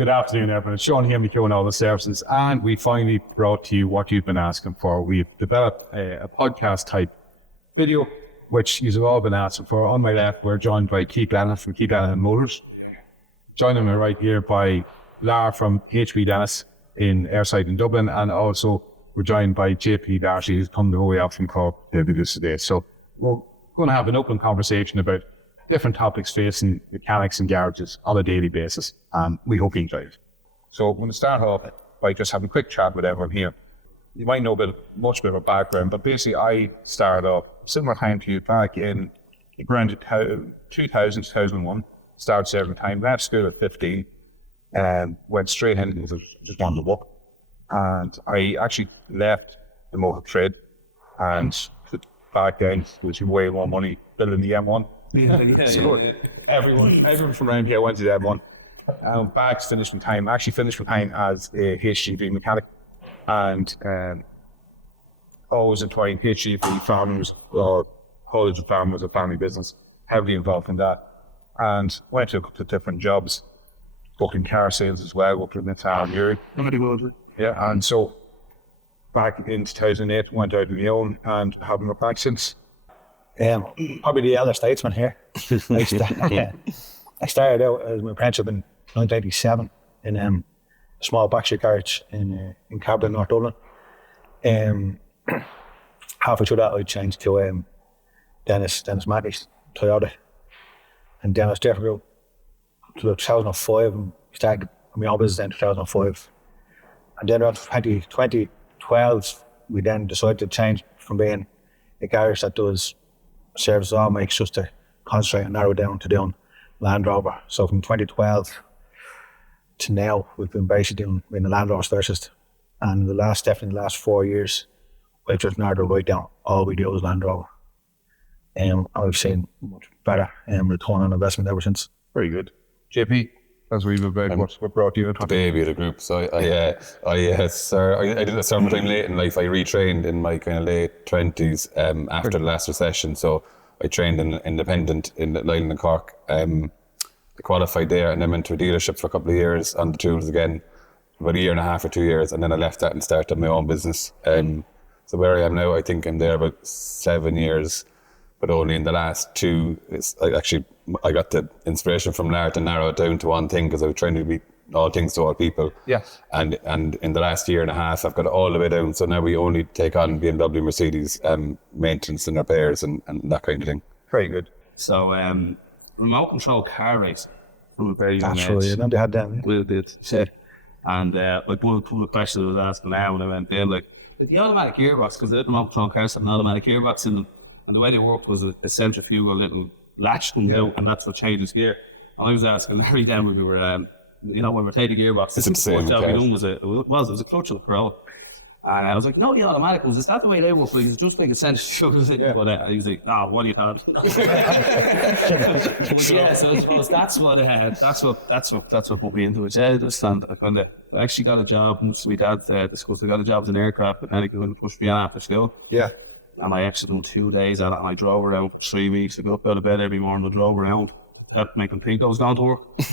Good afternoon, everyone. It's Sean here, McKeown Auto Services, and we finally brought to you what you've been asking for. We've developed a podcast type video, which you've all been asking for. On my left, we're joined by Keith Lenihan from Keith Lenihan Motors. Joining me right here by Larr from HB Dennis in Airside in Dublin, and also we're joined by JP Darcy, who's come the whole way out from Cork to do this today. So we're going to have an open conversation about different topics facing mechanics and garages on a daily basis, and we hope you enjoy it. So I'm going to start off by just having a quick chat with everyone here. You might know much bit of a background, but basically I started off similar time to you back in around 2000, 2001, started serving time, left school at 15, and went straight into just wanted to work. And I actually left the motor trade and back then was way more money building the M1. Everyone from around here went to the M1. Bags finished my time as a HGV mechanic, and always employing HGV farmers or college of farmers, a family business, heavily involved in that. And went to a couple of different jobs, booking car sales as well, worked with Nissan UK. Yeah, and so back in 2008, went out on my own and haven't looked back since. Probably the elder statesman here. I started out as my apprenticeship in 1987 in a small backstreet garage in Cabra, North Dublin. Halfway through that, I changed to Dennis Mackey's Toyota, and then I was there for about 2005 and started my own business in 2005. And then around 2012, we then decided to change from being a garage that does services all makes, just to concentrate and narrow down to doing Land Rover. So from 2012 to now, we've been basically being a Land Rover specialist. And definitely the last 4 years, we've just narrowed right down. All we do is Land Rover. And I've seen much better return on investment ever since. Very good. JP, as we've about what brought you into the baby of the group. So I did a summertime late in life. I retrained in my kind of late 20s after the last recession. So I trained in independent in Leyland and Cork. I qualified there and then went to a dealership for a couple of years on the tools again, about a year and a half or 2 years, and then I left that and started my own business. So where I am now, I think I'm there about 7 years, but only in the last 2, I got the inspiration from Larr to narrow it down to one thing, because I was trying to be all things to all people. Yeah. And in the last year and a half, I've got it all the way down. So now we only take on BMW, Mercedes, maintenance and repairs and that kind of thing. Very good. So remote control car racing from a very young age. That's right, they had them. We did. Yeah. And like one of the questions I was asking now when I went there, like the automatic gearbox, because the remote control cars have an automatic gearbox in them, and the way they work was a centrifugal little latch them out, and that's what changes gear. And I was asking Larry then when we were, when we're taking the gearbox, it's the same job we done was a clutch of the Pro. And I was like, no, the automatic ones, is that the way they work? Like, it's just like a centrifugal thing. Yeah. But he was like, no, what do you have? Yeah, so I suppose that's what put me into it. Yeah, I actually got a job, and my dad discussed I got a job as an aircraft, but then he couldn't push me on after school. Yeah. And I actually done 2 days at it, and I drove around for 3 weeks. I got up out of bed every morning and drove around. Helped make them think I was going to work. It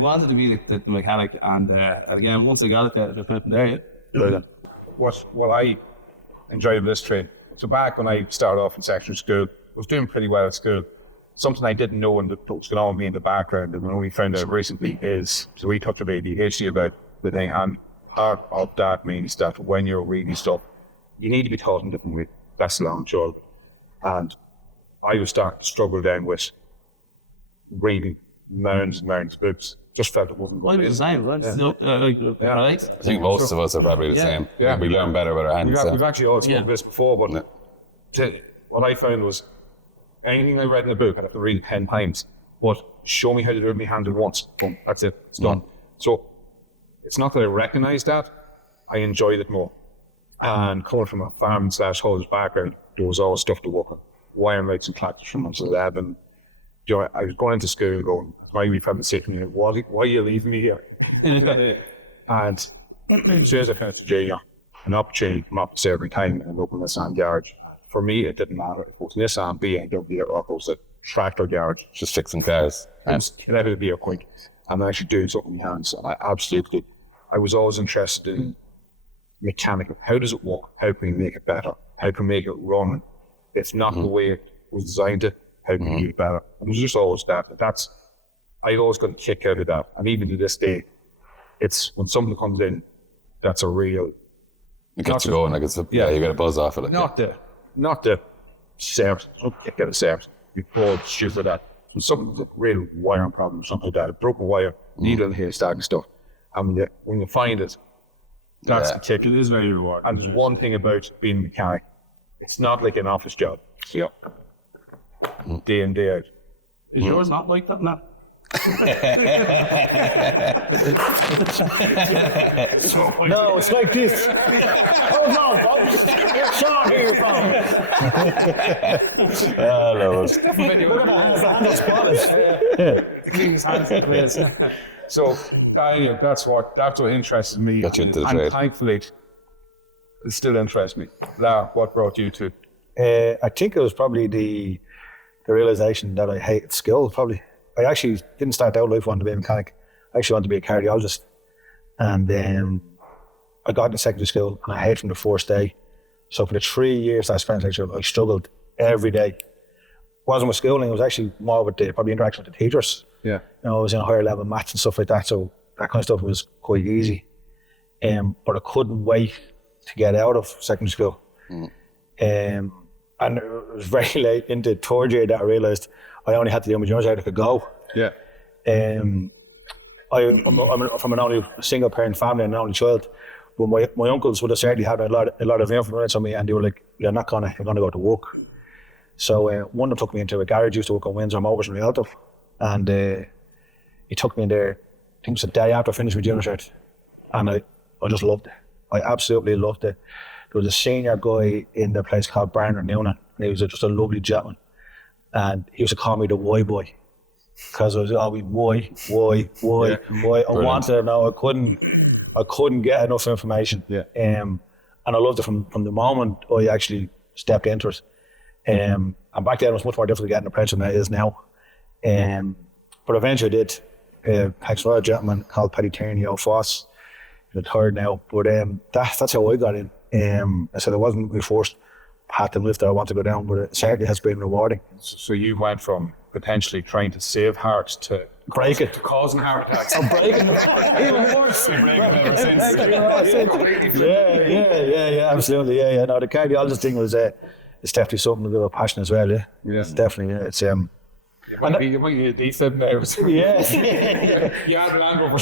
wanted to be the mechanic, and again, once I got it, they're flipping there. Yeah. What I enjoyed of this trade, so back when I started off in secondary school, I was doing pretty well at school. Something I didn't know and that was going on with me in the background, and when we found out recently is, so we talked about ADHD about the thing, and part of that means that when you're reading stuff, you need to be taught in different ways. That's long, sure. And I was starting to struggle then with reading mounds and mounds of books. Just felt it wasn't going in. The same, right? Yeah. I think most of us are probably the same. Yeah. We learn better with our hands. We've actually all spoken this before, but what I found was anything I read in a book, I'd have to read 10 times. But show me how to do it with my hand at once. Boom, that's it. It's done. So it's not that I recognised that, I enjoyed it more. And coming from a farm/haulage background, there was always stuff to work on. Wiring lights and clacks from I was 11. I was going into school going, why are you having to sit with me? Why are you leaving me here? And as soon as I finished junior, an opportunity came up to serve time in a local Nissan garage. For me, it didn't matter if it was Nissan, BMW, or Oppo. tractor garage. Just fixing cars. I was get out of the quick. I'm actually doing something with my hands. I was always interested in mechanical. How does it work? How can we make it better? How can we make it run? It's not the way it was designed to. How can we make it better? And it was just always that. I always got a kick out of that. And even to this day, it's when something comes in, that's a real. It gets you going. Like you get a buzz off it. Like, Not the service. Don't kick out of service. You pull shit like that. So something like real wiring problem, something like that. A broken wire, needle in the haystack and stuff. And when you find it, that's the kick. It is very rewarding. And there's one thing about being a mechanic. It's not like an office job. Day in, day out. Is yours not like that, Matt? No, it's like this. Oh no, folks! Sean, here you're from. Look at that, handle's spotless. The king's hands in place. So that's what interested me. Got you into the and trade. thankfully, it still interests me. Larr, what brought you to? I think it was probably the realization that I hated skill. Probably, I actually didn't start out life wanting to be a mechanic. I actually wanted to be a cardiologist, and I got into secondary school and I hated from the first day. So for the 3 years I spent in school, I struggled every day. It wasn't with schooling; it was actually more with the probably interaction with the teachers. Yeah. You know, I was in a higher level maths and stuff like that, so that kind of stuff was quite easy. But I couldn't wait to get out of secondary school. And it was very late into third year that I realised I only had to do my junior year I could go. Yeah. I'm from a single parent family and an only child, but my uncles would have certainly had a lot of influence on me, and they were like, you're gonna go to work. So one of them took me into a garage. Used to work on Windsor Motors in Rialto, and he took me in there. I think it was the day after I finished my junior cert, and I just loved it. I absolutely loved it. There was a senior guy in the place called Barnard Noonan, and he was just a lovely gentleman, and he used to call me the why boy, because I was always why. I wanted to know. I couldn't get enough information. Yeah. And I loved it from the moment I actually stepped into it. And back then it was much more difficult to get an apprenticeship than it is now. But eventually I did. Thanks to a gentleman called Paddy Tierney Foss, the third now. But that's how I got in. I said it wasn't my first path in life that I want to go down, but it certainly has been rewarding. So you went from potentially trying to save hearts to Break it. causing heart attacks. I'm breaking it. Even worse. ever since. Yeah, absolutely. Yeah. No, the cardiologist thing was it's definitely something that we're passionate as well. Yeah. Yes. Definitely. Yeah. It's You might be a defib now. yeah. You had Landover.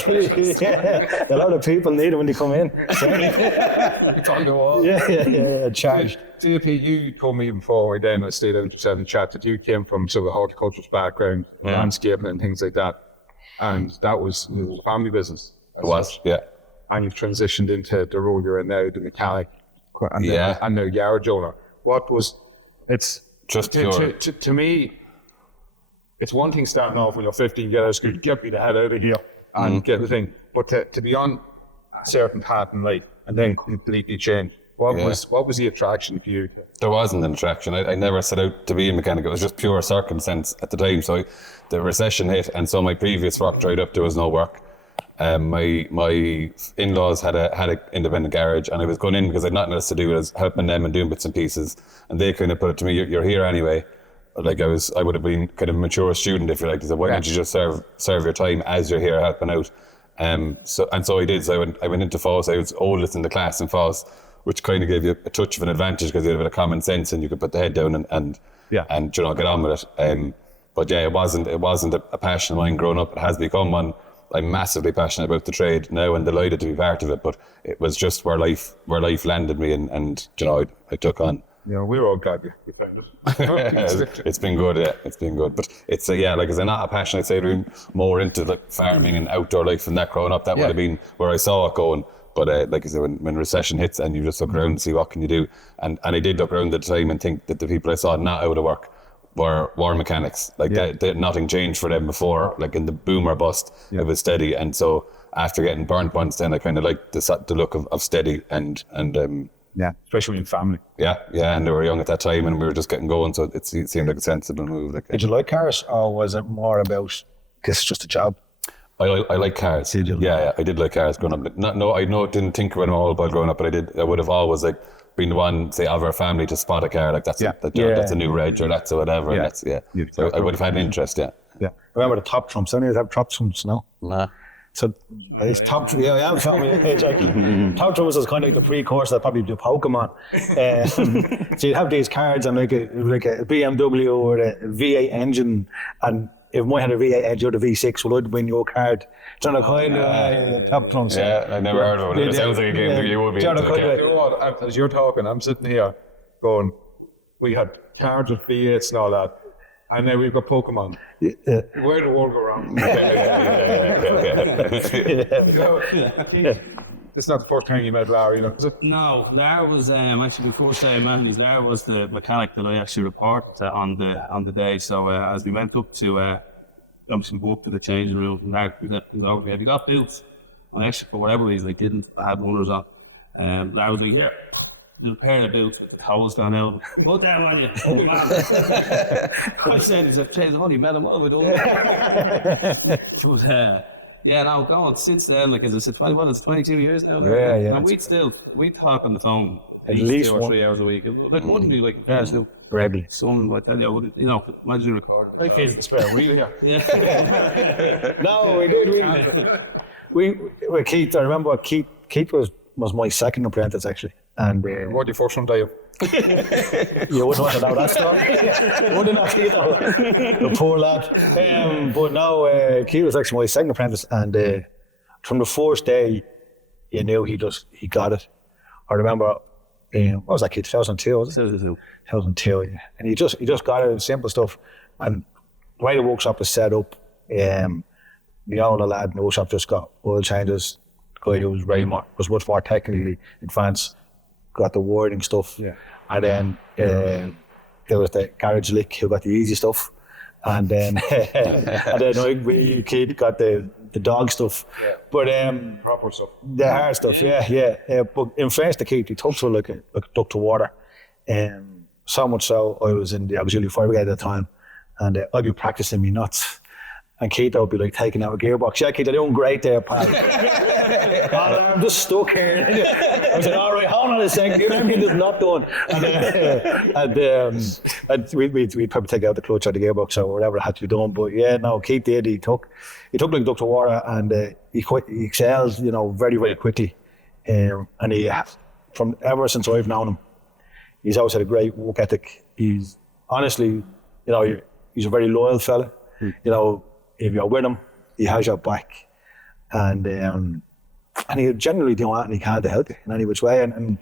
Yeah. A lot of people need it when they come in. It's on the wall. Yeah. Charged. TP, you told me before then I stayed out and chat that you came from sort of a horticultural background, landscaping and things like that. And that was a family business. It was, yeah. And you've transitioned into the role you're in now, the mechanic and now garage owner. It's Just to me, it's one thing starting off when you're 15, get out of school, get me the head out of here and get the thing. But to be on a certain path in life and then completely change. What was the attraction for you? There wasn't an attraction. I never set out to be a mechanic. It was just pure circumstance at the time. So the recession hit, and so my previous work dried up. There was no work. My in-laws had a independent garage, and I was going in because I had nothing else to do. I was helping them and doing bits and pieces, and they kind of put it to me, "You're here anyway." Like I would have been kind of a mature student, if you like. They said, "Why don't you just serve your time as you're here helping out?" So I did. So I went into FOS. I was oldest in the class in FOS, which kind of gave you a touch of an advantage because you had a bit of common sense and you could put the head down and get on with it. But yeah, it wasn't a passion of mine growing up. It has become one. I'm massively passionate about the trade now and delighted to be part of it. But it was just where life landed me, and I took on. Yeah, we were all glad we found it. It's been good, yeah. It's been good, but it's like it's not a passion. I'd say I'm more into like farming and outdoor life and that growing up. That would have been where I saw it going. But like I said, when recession hits and you just look around and see what can you do, and I did look around at the time and think that the people I saw not out of work were mechanics. Like nothing changed for them before. Like in the boom or bust, it was steady. And so after getting burnt once, then I kind of liked the look of steady and Yeah, especially in family. Yeah, and they were young at that time, and we were just getting going, so it seemed like a sensible move. Like, Did you like cars, or was it more about, guess it's just a job? I like cars. Did you? Yeah, I did like cars growing up. I didn't think about them all while growing up, but I would have always like been the one, say, of our family to spot a car, like that's a new reg or that's a whatever. Yeah. So I would have had an interest. Yeah. Remember the top trumps? Don't you have top trumps now? Nah. So it's top. Yeah, I'm family age. Top trumps was kind of like the precursor that probably do Pokemon. So you'd have these cards and like a BMW or a V8 engine, and if mine had a V8 engine or the V6, well, I'd win your card. Do you know kind of top trumps? Yeah, I never heard of it. It sounds like a game that you would be into. You know what? As you're talking, I'm sitting here going, we had cards with V8s and all that, and then we've got Pokemon. Where the world go wrong? It's not the first time you met Larr, you know. No, Larr was actually before saying Mandy's. Larr was the mechanic that I actually report on the day. So as we went up to obviously go up to the changing room, Larr said, "Have you got boots?" And actually, for whatever reason, I didn't have runners on. Larr was like, "Yeah, there's a pair of boots, holes gone out. Put them on you." I said, "I've only met him over there." It was yeah, now God, since then, like as I said, it's 22 years now. Yeah. And we'd talk on the phone at least 2 or 3 hours a week. Like, wouldn't you, like, still regularly. someone would tell you, imagine you record. Like he's the spare wheel here. Yeah. No, we did. We Keith. I remember Keith was my second apprentice actually, and What do you first one day? you wouldn't want to know that stuff. Wouldn't know Keith, the poor lad. But no, Keith was actually my second apprentice, and from the first day, you knew he got it. I remember, what was that kid? 2002, was it? 2002, yeah. And he just got it, simple stuff. And the way the workshop is set up, the owner lad in the workshop just got oil changes. The guy who was much more technically advanced got the wording stuff. Yeah. And then there was the garage lick who got the easy stuff. And then we kid got the dog stuff. Yeah. But Proper stuff. the hard stuff, yeah. But in fairness to Keith, he took to like a duck to water. So much so I was in the auxiliary fire brigade at the time, and I'd be practicing me nuts. And Keith would be like taking out a gearbox. "Yeah, Keith, you're doing great there, pal." "Oh, I'm just stuck here." I said, "All right, hold on a second. You're not getting this not done." And we'd probably take out the clutch or the gearbox or whatever had to be done. But yeah, no, Keith did. He took like duck to water, and he excels, very, very quickly. And he, from ever since I've known him, he's always had a great work ethic. He's honestly, he's a very loyal fella. If you're with him, he has your back, and he generally do anything he can to help you in any which way. And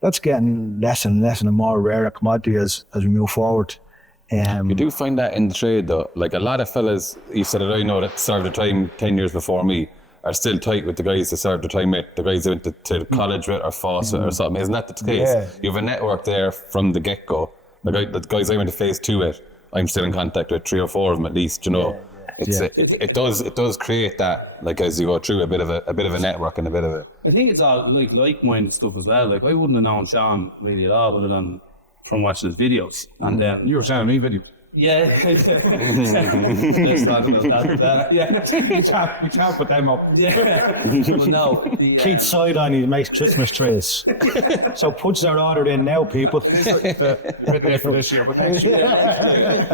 that's getting less and less and a more rare commodity as we move forward. You do find that in the trade though. Like a lot of fellas, you said it, I know, that served their time 10 years before me, are still tight with the guys that served their time with, the guys that went to college with or Fawcett or something. Isn't that the case? Yeah. You have a network there from the get-go. The guys I went to phase 2 with, I'm still in contact with 3 or 4 of them at least, It does create that, like, as you go through a bit of a network and a bit of a... I think it's all like-minded stuff as well. Like, I wouldn't have known Sean really at all other than from watching his videos. And You were saying me videos. yeah, let's talk about that. Yeah, We can't put them up. yeah. But no, Keith's side on, he makes Christmas trees. So puts their order in now, people. Bit there for this year, but next year.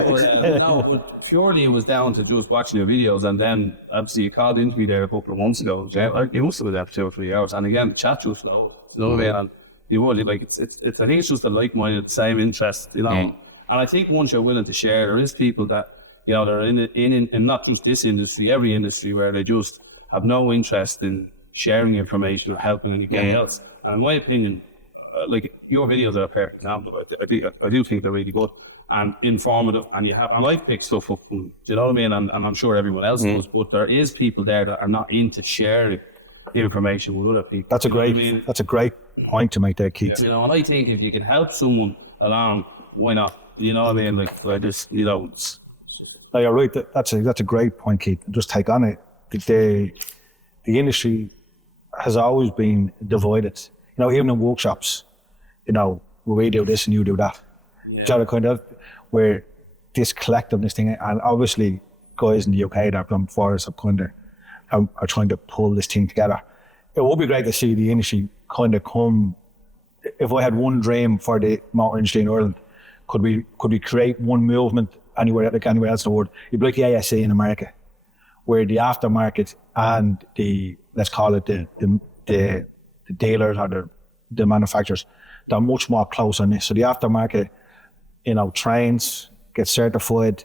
but purely it was down to just watching your videos, and then obviously you called into me there a couple of months ago. You must have been there for 2 or 3 hours, and again, chat just slow. You know what I mean? And you would like it's. I think it's just a like-minded, same interest, And I think once you're willing to share, there is people that they're in not just this industry, every industry, where they just have no interest in sharing information or helping anything else. And in my opinion, like your videos are a perfect example. I do think they're really good and informative, and I pick stuff up. Do you know what I mean? And I'm sure everyone else does. But there is people there that are not into sharing information with other people. That's a great point to make there, Keith. And I think if you can help someone along, why not? You know what I mean? Like I just, No, you're right. That's a great point, Keith. Just take on it. The industry has always been divided. Even in workshops, we do this and you do that. So kind of where this collectiveness thing, and obviously guys in the UK that have done before us are trying to pull this thing together. It would be great to see the industry kind of come. If I had one dream for the motor industry in Ireland, could we create one movement anywhere else in the world? It'd be like the ASA in America, where the aftermarket and let's call it the dealers or the manufacturers, they're much more close on this. So the aftermarket, trains, gets certified,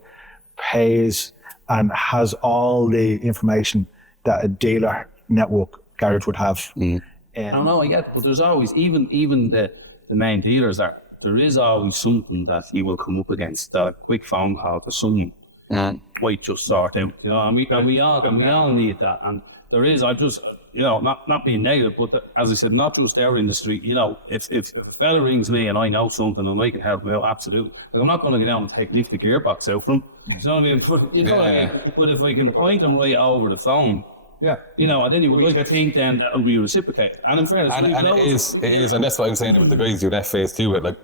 pays, and has all the information that a dealer network garage would have. I don't know, I get, but there's always, even the main dealers, there is always something that you will come up against, that a quick phone call for someone might just sort out, and we all need that. And there is, I just, not being negative, but as I said, not just our industry, if a fella rings me and I know something and I can help him out, absolutely. Like, I'm not going to go down and lift the gearbox out from him. You know what I mean? But if I can point him right over the phone, and then you would like to think then that will be reciprocate. And in fairness, and it is, and that's what I'm saying about the guys who left phase 2 with. Like,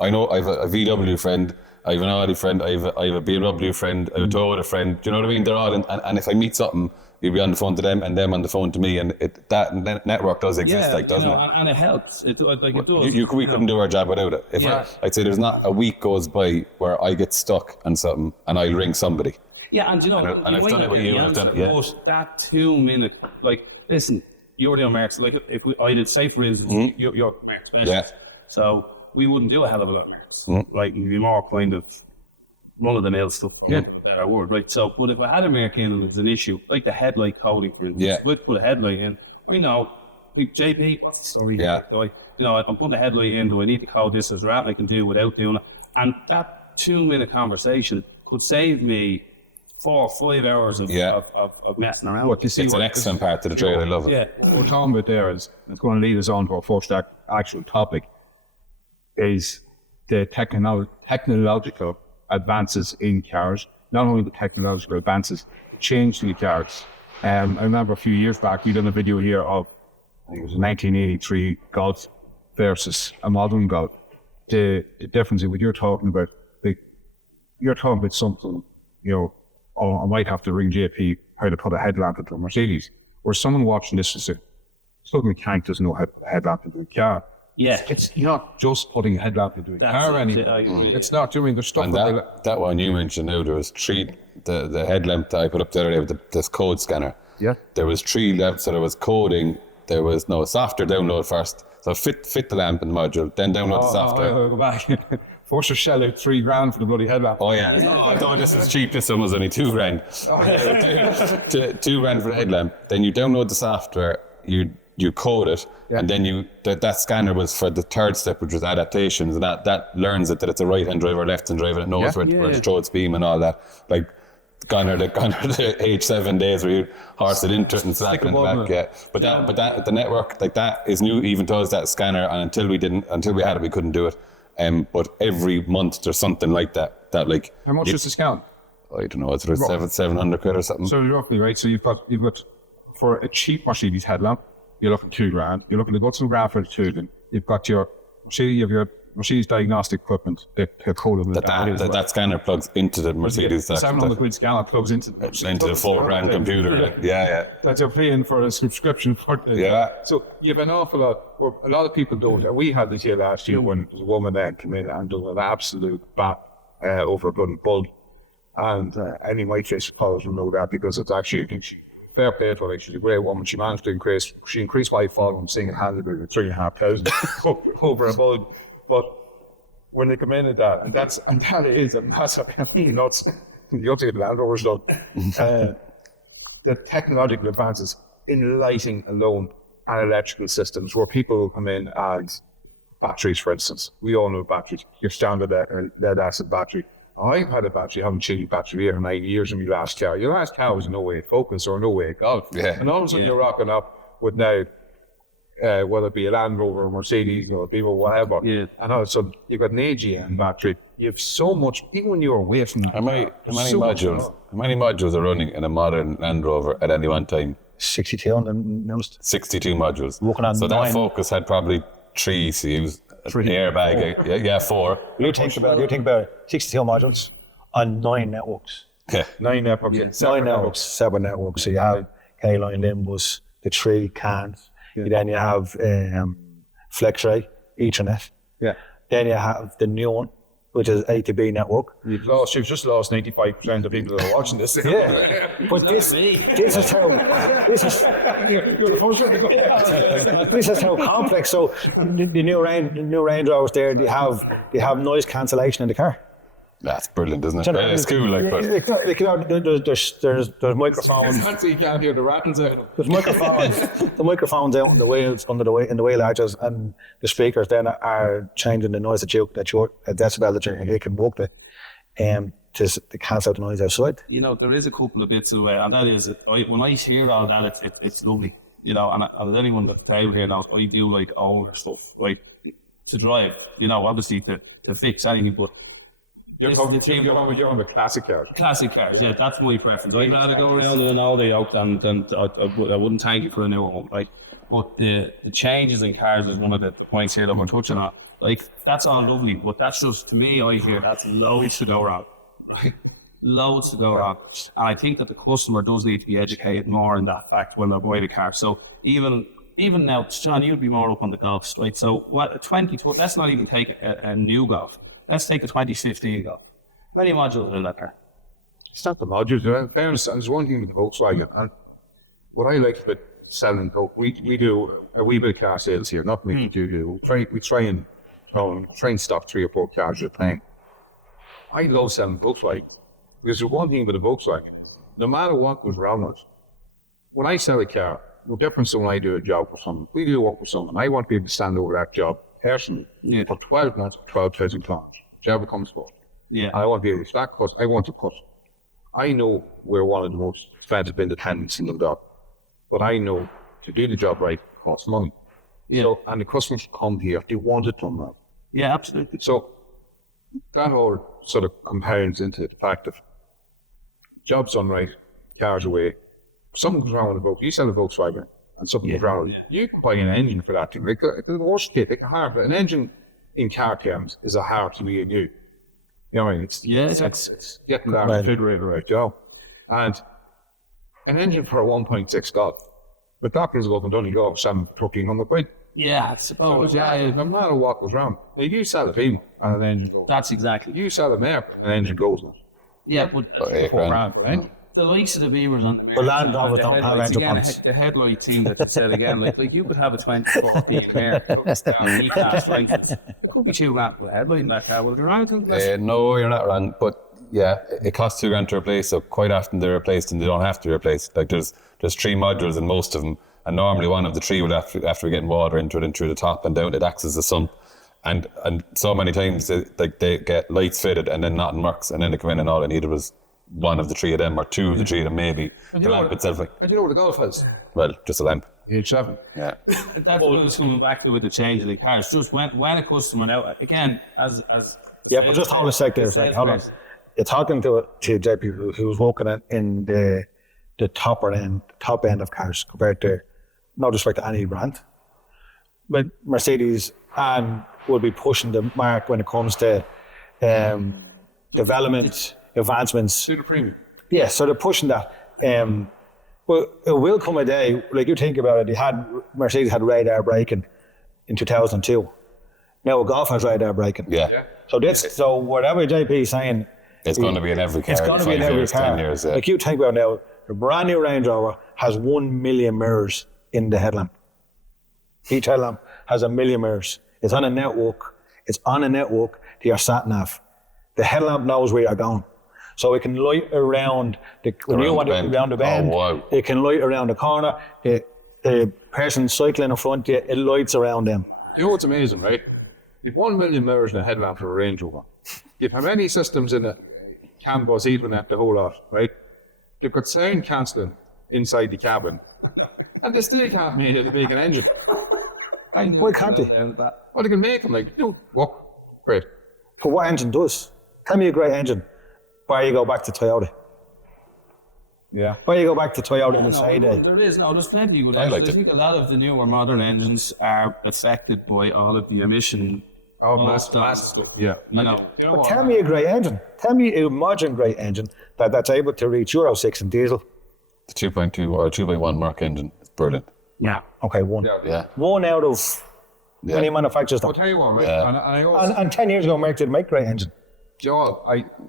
I know I have a VW friend, I have an Audi friend, I have a BMW friend, I have a Toyota friend. Do you know what I mean? They're all in, and if I meet something, you'll be on the phone to them and them on the phone to me, and that network does exist, doesn't it? And it helps. It does. We couldn't do our job without it. I'd say there's not a week goes by where I get stuck on something and I'll ring somebody. Yeah, and and I've done it with you, and I've done it. Yeah. But that 2 minute, listen, you're the American. Like, if I did say, for instance, you're American, so we wouldn't do a hell of a lot of Americans. Like, we'd be more kind of run of the mill stuff. Better word, right? So, but if I had American and it's an issue, like the headlight coding, for instance, we'd put a headlight in. We know, JP, what's the story? Yeah. I'm putting a headlight in. Do I need to code this as rap? I can do without doing it. And that 2 minute conversation could save me 4 or 5 hours of messing around. What you see, it's an excellent part of the trade. I love it. Yeah, what we're talking about there is, it's going to lead us on to our first actual topic, is the technological advances in cars. Not only the technological advances, change in the cars. I remember a few years back, we done a video here of, I think it was a 1983 Golf versus a modern Golf. The difference in what you're talking about, you're talking about something, I might have to ring JP how to put a headlamp into a Mercedes. Or someone watching this is some mechanic doesn't know how to put a headlamp into a car. Yeah. It's not just putting a headlamp into a car anymore. It's not doing the stuff. And that one you mentioned now, there was 3, the headlamp that I put up the other day with this code scanner. Yeah. There was 3 lamps, so there was coding, there was no software download first. So fit the lamp in the module, then download the software. I'll go back. Force a shell out $3,000 for the bloody headlamp. Oh yeah. I thought this was cheap. This one was only $2,000. $2,000 for the headlamp. Then you download the software, you code it, and then that scanner was for the third step, which was adaptations, and that learns it that it's a right-hand driver or left-hand driver, and it knows where to throw its beam and all that. Like gone are the H7 days where you horse it into it and slap it in the back. Yeah. But the network, like that is new even to us, that scanner, and until we had it, we couldn't do it. But every month there's something like that. Like, how much is the scan? I don't know. It's about £700 or something. So roughly, right? So you've got for a cheap Mercedes headlamp, you're looking at $2,000. You're looking at about $2,000 for the tubing. You've got your Mercedes diagnostic equipment. The code that scanner plugs into the Mercedes. £700 scanner plugs into the $4,000 computer. Yeah. That you're paying for a subscription for. So you have an awful lot. A lot of people don't. We had this here last year when there was a woman that came in and did an absolute bat over a bloody bulb. And any my case calls will know that, because it's actually, I think fair play to her. She's a great woman. She managed to increase my fall from seeing handled to 3,500 over a bulb. But when they come in at that, and that is a massive nuts. The other thing Land Rover's done, the technological advances in lighting alone and electrical systems, where people come in as batteries, for instance. We all know batteries. Your standard lead acid battery. I've had a battery, I haven't changed battery here in 9 years in my last car. Your last car was no way Focus or no way Golf. Yeah. And all of a sudden you're rocking up with now, whether it be a Land Rover or Mercedes or Beamer, whatever. Yeah. And all of a sudden you've got an AGM battery. You have so much, even when you're away from that. How many modules are running in a modern Land Rover at any one time? 62 on them. 62 modules. Working on so 9. That Focus had probably 3 ECUs. airbag. Yeah, 4. You think about it, 62 modules on 9 networks. Yeah. 9 networks. 9 networks, 7 networks. So you have K-Line, Limbus, the 3 cans. Then you have FlexRay, Ethernet. Yeah. Then you have the new one, which is A2B network. You've just lost 95% of people that are watching this. Yeah. But this is how complex. So the new Range Rovers there, they have noise cancellation in the car. That's brilliant, isn't it? It's cool, like, but There's microphones. So you can't hear the rattles out of them. There's microphones. The microphones out on the wheels, in the wheel arches, and the speakers then are changing the noise that your decibel that you can walk to cancel out the noise outside. You know, there is a couple of bits of the way, and that is, when I hear all that, it's lovely. You know, and anyone that's out here now, I do like older stuff, like to drive. You know, obviously to fix anything, but. You're on the classic cars. Classic cars, yeah, that's my preference. I'd rather go around in an Audi out than I wouldn't thank you for a new one, right? But the changes in cars is one of the points here that we're touching on. Like, that's all lovely, but that's just, to me, I hear that's loads to go wrong, right? Loads to go wrong. And I think that the customer does need to be educated more in that fact when they're buying a car. So even now, John, you'd be more up on the Golfs, right? So let's not even take a new Golf. Let's take a 2015 Golf. How many modules are in that car? It's not the modules. In fairness, there's one thing with the Volkswagen. And what I like about selling, we do a wee bit of car sales here. Not me, we try and stock 3 or 4 cars at a time. I love selling Volkswagen because there's one thing with the Volkswagen. No matter what goes wrong with it, when I sell a car, no different than when I do a job for someone. We do work with someone. I want to be able to stand over that job personally for 12 months, 12,000 pounds. Whichever comes first. Yeah. I want to be able to stack cuts. I want to cut. I know we're one of the most expensive independents in Dundalk, but I know to do the job right costs money. Yeah. So, and the customers come here, they want it done right. Yeah, absolutely. So that all sort of compounds into the fact of jobs done right, cars away. Something goes wrong with the Volkswagen. You sell a Volkswagen and something goes wrong with it. You can buy an engine for that thing. Like the worst case, an engine in car terms is a heart to be a new. You know what I mean? It's getting that refrigerator right, Joe. And an engine for a 1.6 Golf, the doctors go up and done, you go up £1,400. Yeah, I suppose. No matter what goes wrong. Now, you sell a Beamer and an engine goes. That's exactly. You sell a Merc and an engine goes. Yeah, but £4,000, right? The likes of the Beamers on the But Landover don't have engine pumps. The headlight team that they said again, like you could have a 2014 car, E-Class, right? Could be too bad with a headlight in that car. Will you around? No, you're not wrong. But yeah, it costs £2,000 to replace. So quite often they're replaced and they don't have to replace. Like there's 3 modules in most of them, and normally one of the 3 would after getting water into it and through the top and down, it acts as a sump. And so many times they get lights fitted and then nothing works, and then they come in and all they needed was one of the 3 of them or 2 of the 3 of them maybe. The lamp itself, like, And you know what the Golf has? well, just a lamp. H7. Yeah. That's what was coming back to with the change of the cars. Just when a customer now again as Yeah, but just hold a sec there. Like, hold on. You're talking to JP who was working in the top end of cars compared to, no disrespect to any brand, but Mercedes will be pushing the mark when it comes to development, advancements. To the premium. Yeah, so they're pushing that. Well, it will come a day, like you think about it, Mercedes had radar braking in 2002. Now a Golf has radar braking. Yeah. So whatever JP is saying, It's going to be in every car. it's going to be in every car. 10 years, yeah. Like you think about now, the brand new Range Rover has 1 million mirrors in the headlamp. Each headlamp has 1 million mirrors. It's on a network. It's on a network to your sat nav. The headlamp knows where you're going. So it can light around around the bend. Oh, wow. It can light around the corner. The person cycling in front of you, it lights around them. You know what's amazing, right? You've 1 million mirrors in a headlamp for a Range Rover. You've how many systems in a CAN bus, Ethernet, the whole lot, right? You've got sound cancelling inside the cabin. And they still can't make it a big an engine. Why can't they? Well, they can make them like, work. Great. But what engine does? Tell me a great engine. Why you go back to Toyota? Yeah. Why you go back to Toyota in its heyday? There's plenty of good engines. I think a lot of the newer modern engines are affected by all of the emission Oh, Most massive. Yeah. You know, But tell me a great engine. Tell me a modern great engine that's able to reach Euro 6 in diesel. The 2.2 or 2.1 Mark engine is brilliant. yeah. Okay, one. Yeah. One out of many manufacturers. I'll tell you what, mate. Yeah. And I also, And 10 years ago, Merck didn't make great engine. Joe,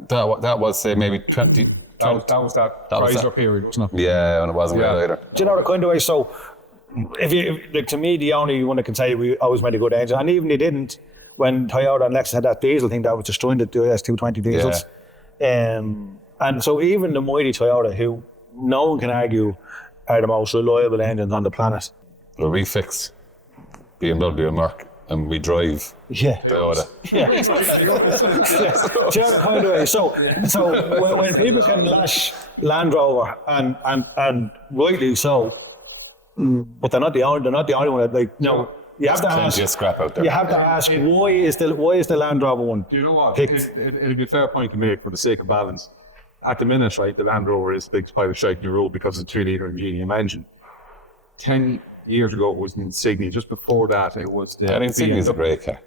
That was say maybe 20. that was that That was Chrysler that. period, wasn't it? Yeah, and it wasn't Yeah. great either. Do you know the kind of way? So, if you like, to me, the only one that can say we always made a good engine, and even they didn't when Toyota and Lexus had that diesel thing that was destroying the S220 diesels. And so even the mighty Toyota, who no one can argue are the most reliable engines on the planet. We'll refix BMW and Mark, and we drive Yeah. Toyota. Do you know the kind of way? So when people can lash Land Rover and rightly so, but they're not the only one that, like, no. You have to Plenty of ask. scrap out there. You have to ask why is the Land Rover one? Do you know what? Picked. It'd be a fair point to make for the sake of balance. At the minute, right, the Land Rover is the big pile of shite in the road because of the 2-litre Ingenium engine. 10 years ago, it was the Insignia. Just before that, it was the And Insignia's a BMW. great car.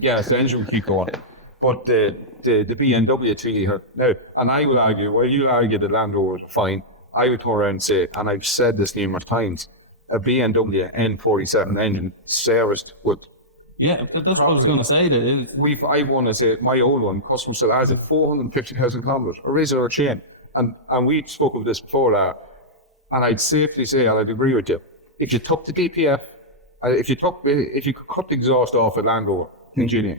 Yes, the engine will keep going. But the BMW 2-litre. Now, and I would argue, well, you argue the Land Rover is fine. I would turn around and say, and I've said this numerous times, a BMW N47 engine serviced with. Yeah, but that's what I was going to say. That I want to say my old one, customer still has it 450,000 kilometres, a razor or chain. And we spoke of this before that, and I'd safely say, and I'd agree with you, if you took the DPF, if you could cut the exhaust off at Land Rover Ingenium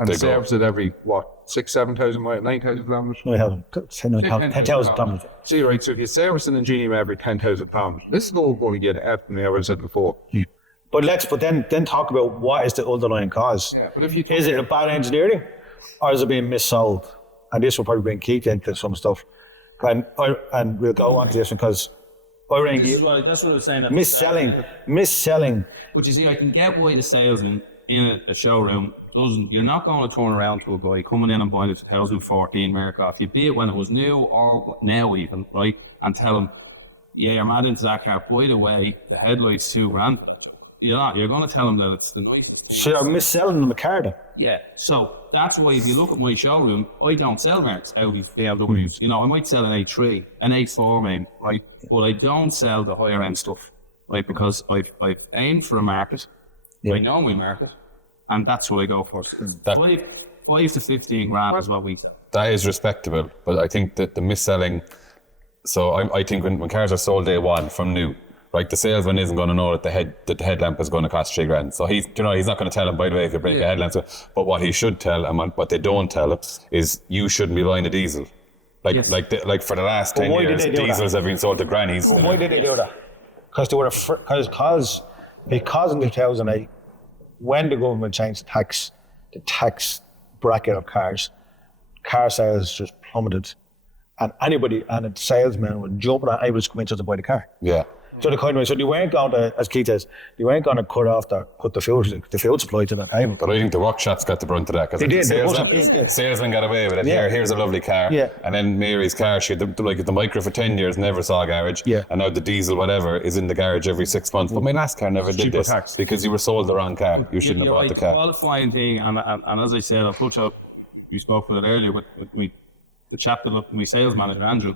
and They go. service it every 6,000-7,000 miles, 9,000 kilometres. No, I haven't. 10,000 kilometres. See, right, so if you service an Ingenium every 10,000 pounds, this is all going to get Appren, as I said before. But then talk about what is the underlying cause. Yeah, but if you Is it a bad engineering, or is it being missold? And this will probably bring Keith into some stuff. And we'll go on to this because I rang you. that's what I was saying. that- Misselling. But you see, I can get why the salesman in a showroom doesn't. You're not going to turn around to a guy coming in and buying a 2014 Merc off you, be it when it was new or now even, right? And tell him, yeah, you're mad into that car. By the way, the headlight's $2,000. You're not. You're going to tell him that it's the night. So you're misselling them a car then. Yeah. So that's why if you look at my showroom, I don't sell Mercs, Audis, BMWs. You know, I might sell an A3, an A4 maybe, right? But I don't sell the higher end stuff, right? Because I've aimed for a market. I know my market, and that's what I go for. That- 5 to 15 grand is what we sell. That is respectable, but I think that the mis-selling. So I think when cars are sold day one from new, right, the salesman isn't going to know that the headlamp is going to cost $3,000. So he's not going to tell him, by the way, if you break a headlamp. But what he should tell him, and what they don't tell him, is you shouldn't be buying a diesel. Like for the last 10 why did years, they do diesels have been sold to grannies. Why did they do that? Because they were because in 2008, when the government changed the tax bracket of cars, car sales just plummeted, and the salesmen were jumping on able to come in just to buy the car. Yeah. So the kind of way, so they weren't going to, as Keith says, they weren't going to cut the fuel supply to that table. But I think the workshops got the brunt of that because They did, the salesman got away with it. Yeah. Here's a lovely car. Yeah. And then Mary's car, she had the micro for 10 years, never saw a garage. Yeah. And now the diesel, whatever, is in the garage every 6 months. But my last car never did cheaper this tax. because you were sold the wrong car. You shouldn't have bought the car. Qualifying thing, and as I said, I'll put up, we spoke with it earlier with the chap that looked at my sales manager, Andrew.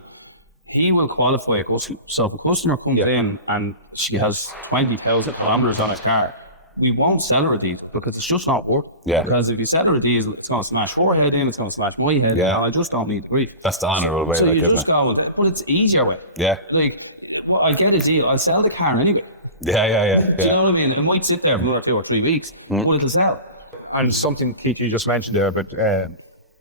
He will qualify a customer. So if a customer comes in and she has 20,000 kilometers on his car, we won't sell her a diesel because it's just not worth it. Yeah. Because if you sell her a diesel, it's going to smash her head in, it's going to smash my head in, Yeah. and I just don't need grief. That's the honourable way, So like, you isn't just it? go, but it's easier way. Yeah. Like, well, I'll get a deal, I'll sell the car anyway. Yeah. Do you know what I mean? It might sit there for another 2 or 3 weeks, but it'll sell. And something, Keith, you just mentioned there about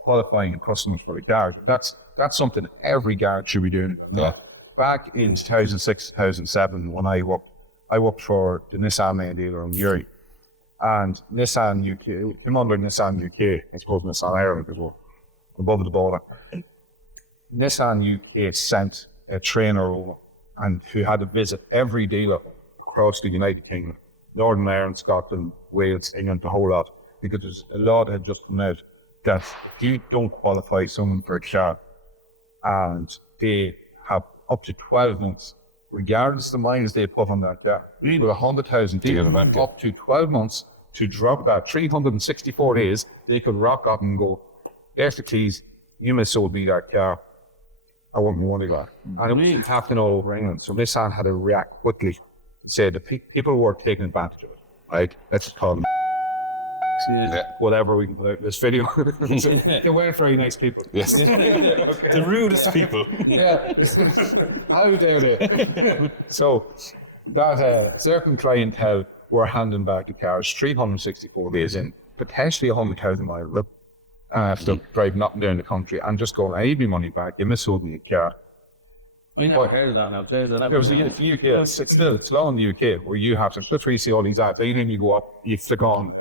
qualifying customers for the garage. That's something every garage should be doing. Yeah. Back in 2006, 2007, when I worked for the Nissan main dealer in Uri, and Nissan UK, came under Nissan UK, I suppose Nissan Ireland as well, above the border. Nissan UK sent a trainer over and who had to visit every dealer across the United Kingdom, Northern Ireland, Scotland, Wales, England, the whole lot, because there's a law that had just come out that if you don't qualify someone for a car, and they have up to 12 months, regardless of the miles they put on that car, with 100,000 get a people, van kit. up to 12 months to drop that 364 days, they could rock up and go, there's the keys, you missold me that car, I want my money back. And it was happening all over England. So Nissan had to react quickly. Said the people were taking advantage of it, right? Let's call them whatever we can put out in this video. They weren't very nice people. Yes. The rudest people. Yeah. How dare they? So that certain clientele were handing back the cars 364 days in, potentially 100,000 miles after driving up and down the country and just going, I need my money back, you missold me the car. I never heard of that now. There was the UK, it's law in the UK where you have to literally see all these ads. Anytime you go up, you flick on,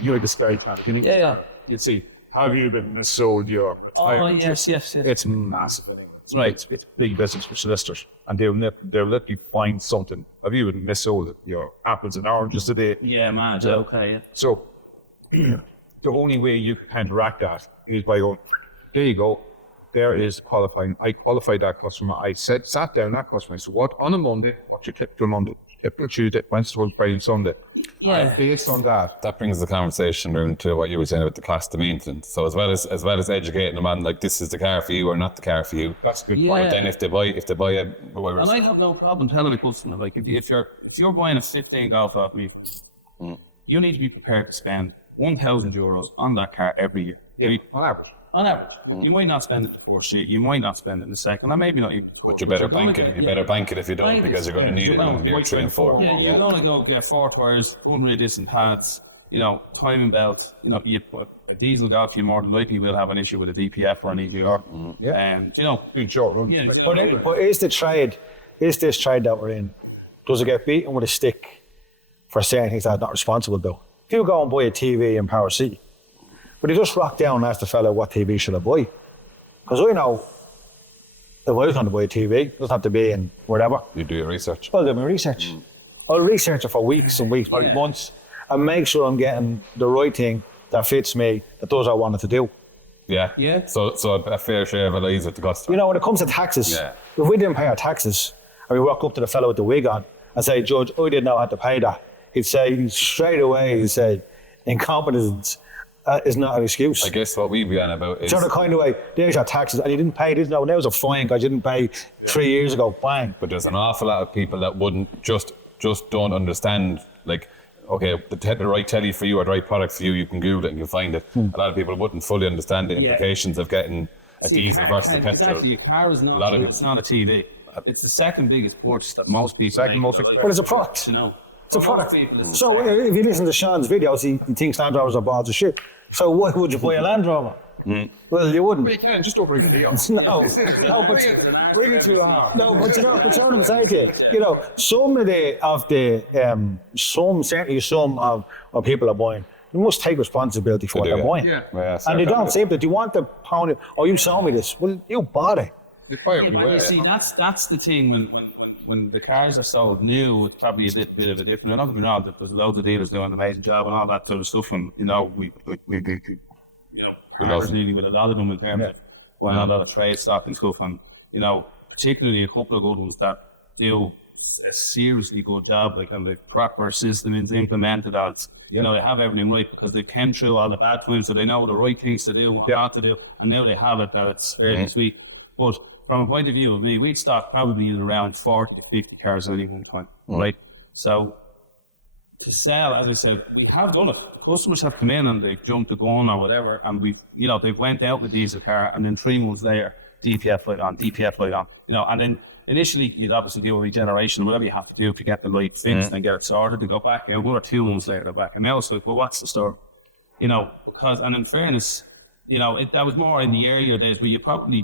you're the start app. You'd see, have you been missold your tire? Oh, yes. It's massive in England. Right. It's big business for solicitors. And they'll let you find something. Have you been missold your apples and oranges today? Yeah, man. Okay, yeah. So the only way you can counteract that is by going, there you go. There is qualifying. I qualified that customer. I sat down that customer. I said, what, on a Monday, what's your tip till Monday? Tip till Tuesday, Wednesday, Friday, and Sunday. Yeah. And based on that. That brings the conversation round to what you were saying about the cost of maintenance. So as well as educating them on like this is the car for you or not the car for you. That's good. But then if they buy a And I have no problem telling the customer, like if you're buying a 15 Golf off me, you need to be prepared to spend €1,000 on that car every year. Yeah, on average. On average, you might not spend it the first year, you might not spend it in the second, and maybe not even. But you better bank it. You better bank it if you don't, because you're going to need it in year 3 and 4. Yeah, you're going to go get 4 tires, unrealistic pads, timing belts. You put a diesel Golf, you more than likely will have an issue with a DPF or an EGR. Yeah. Sure. Yeah, But is this trade that we're in, does it get beaten with a stick for saying things that are not responsible though? If you go and buy a TV in Power City, but you just rock down and ask the fella what TV should I buy? Because I know if I was going to buy a TV, it doesn't have to be in whatever. You do your research. I'll do my research. I'll research it for weeks and weeks, probably months, and make sure I'm getting the right thing that fits me, that does what I wanted to do. Yeah. So a fair share of it lies with the customer. When it comes to taxes, if we didn't pay our taxes, and we walk up to the fellow with the wig on and say, Judge, I didn't know I had to pay that, he'd say straight away, incompetence is not an excuse. I guess what we'd be on about is... So the kind of way, there's your taxes, and you didn't pay this, no, there was a fine because you didn't pay 3 years ago, bang. But there's an awful lot of people that wouldn't just don't understand, like, okay, the right telly for you or the right product for you, you can Google it and you'll find it. A lot of people wouldn't fully understand the implications of getting a diesel versus a petrol. Exactly, a car is not, it's not a TV. It's the second biggest purchase that most people But it's a product. It's a product. People. So if you listen to Sean's videos, he thinks Land Rovers are balls of shit. So why would you buy a Land Rover? Well, you wouldn't. But you can, just don't bring it on. No, Bring it to the heart. No, but you know what I'm saying to you? Some of people are buying, they must take responsibility for what they're buying. Yeah. And they don't seem to. Do you want the pound? Oh, you saw me this. Well, you bought it. You see, that's the thing when the cars are sold new, it's probably a bit of a different. I'm not going to be wrong, there's loads of dealers doing an amazing job and all that sort of stuff, and we partners really with a lot of them in there, a lot of trade stock and stuff, and particularly a couple of good ones that do a seriously good job, and the proper system is implemented as they have everything right because they came through all the bad times, so they know the right things to do, what not to do, and now they have it that it's fairly sweet. But from a point of view of me, we'd stock probably around 40 to 50 cars at any one time, right? So to sell, as I said, we have done it. Customers have come in and they jumped the gun or whatever, and they went out with diesel car, and then 3 months later, DPF light on, and then initially you'd obviously do a regeneration, whatever you have to do to get the light fixed and get it sorted, to go back out 1 or 2 months later, they're back. And now it's like, well, what's the story? Because, and in fairness, that was more in the earlier days where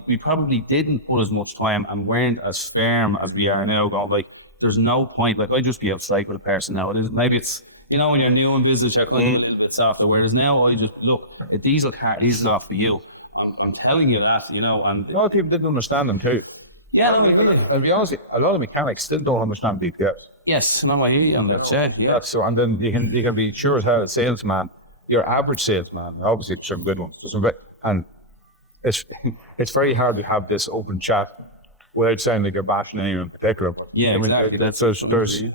we probably didn't put as much time and weren't as firm as we are now, going like, there's no point, like I'd just be outside with a person now. Maybe it's, when you're new in business, you're kind of a little bit softer, whereas now I just, look, a diesel car is not for you. I'm telling you that, and... A lot of people didn't understand them too. Yeah, I'll be honest, a lot of mechanics still don't understand DPFs. Yes, no, I hear you on that side, So, and then you can be sure as hell a salesman, your average salesman, obviously some good ones, and it's very hard to have this open chat without sounding like you're bashing anyone in particular. But Yeah, I mean, exactly.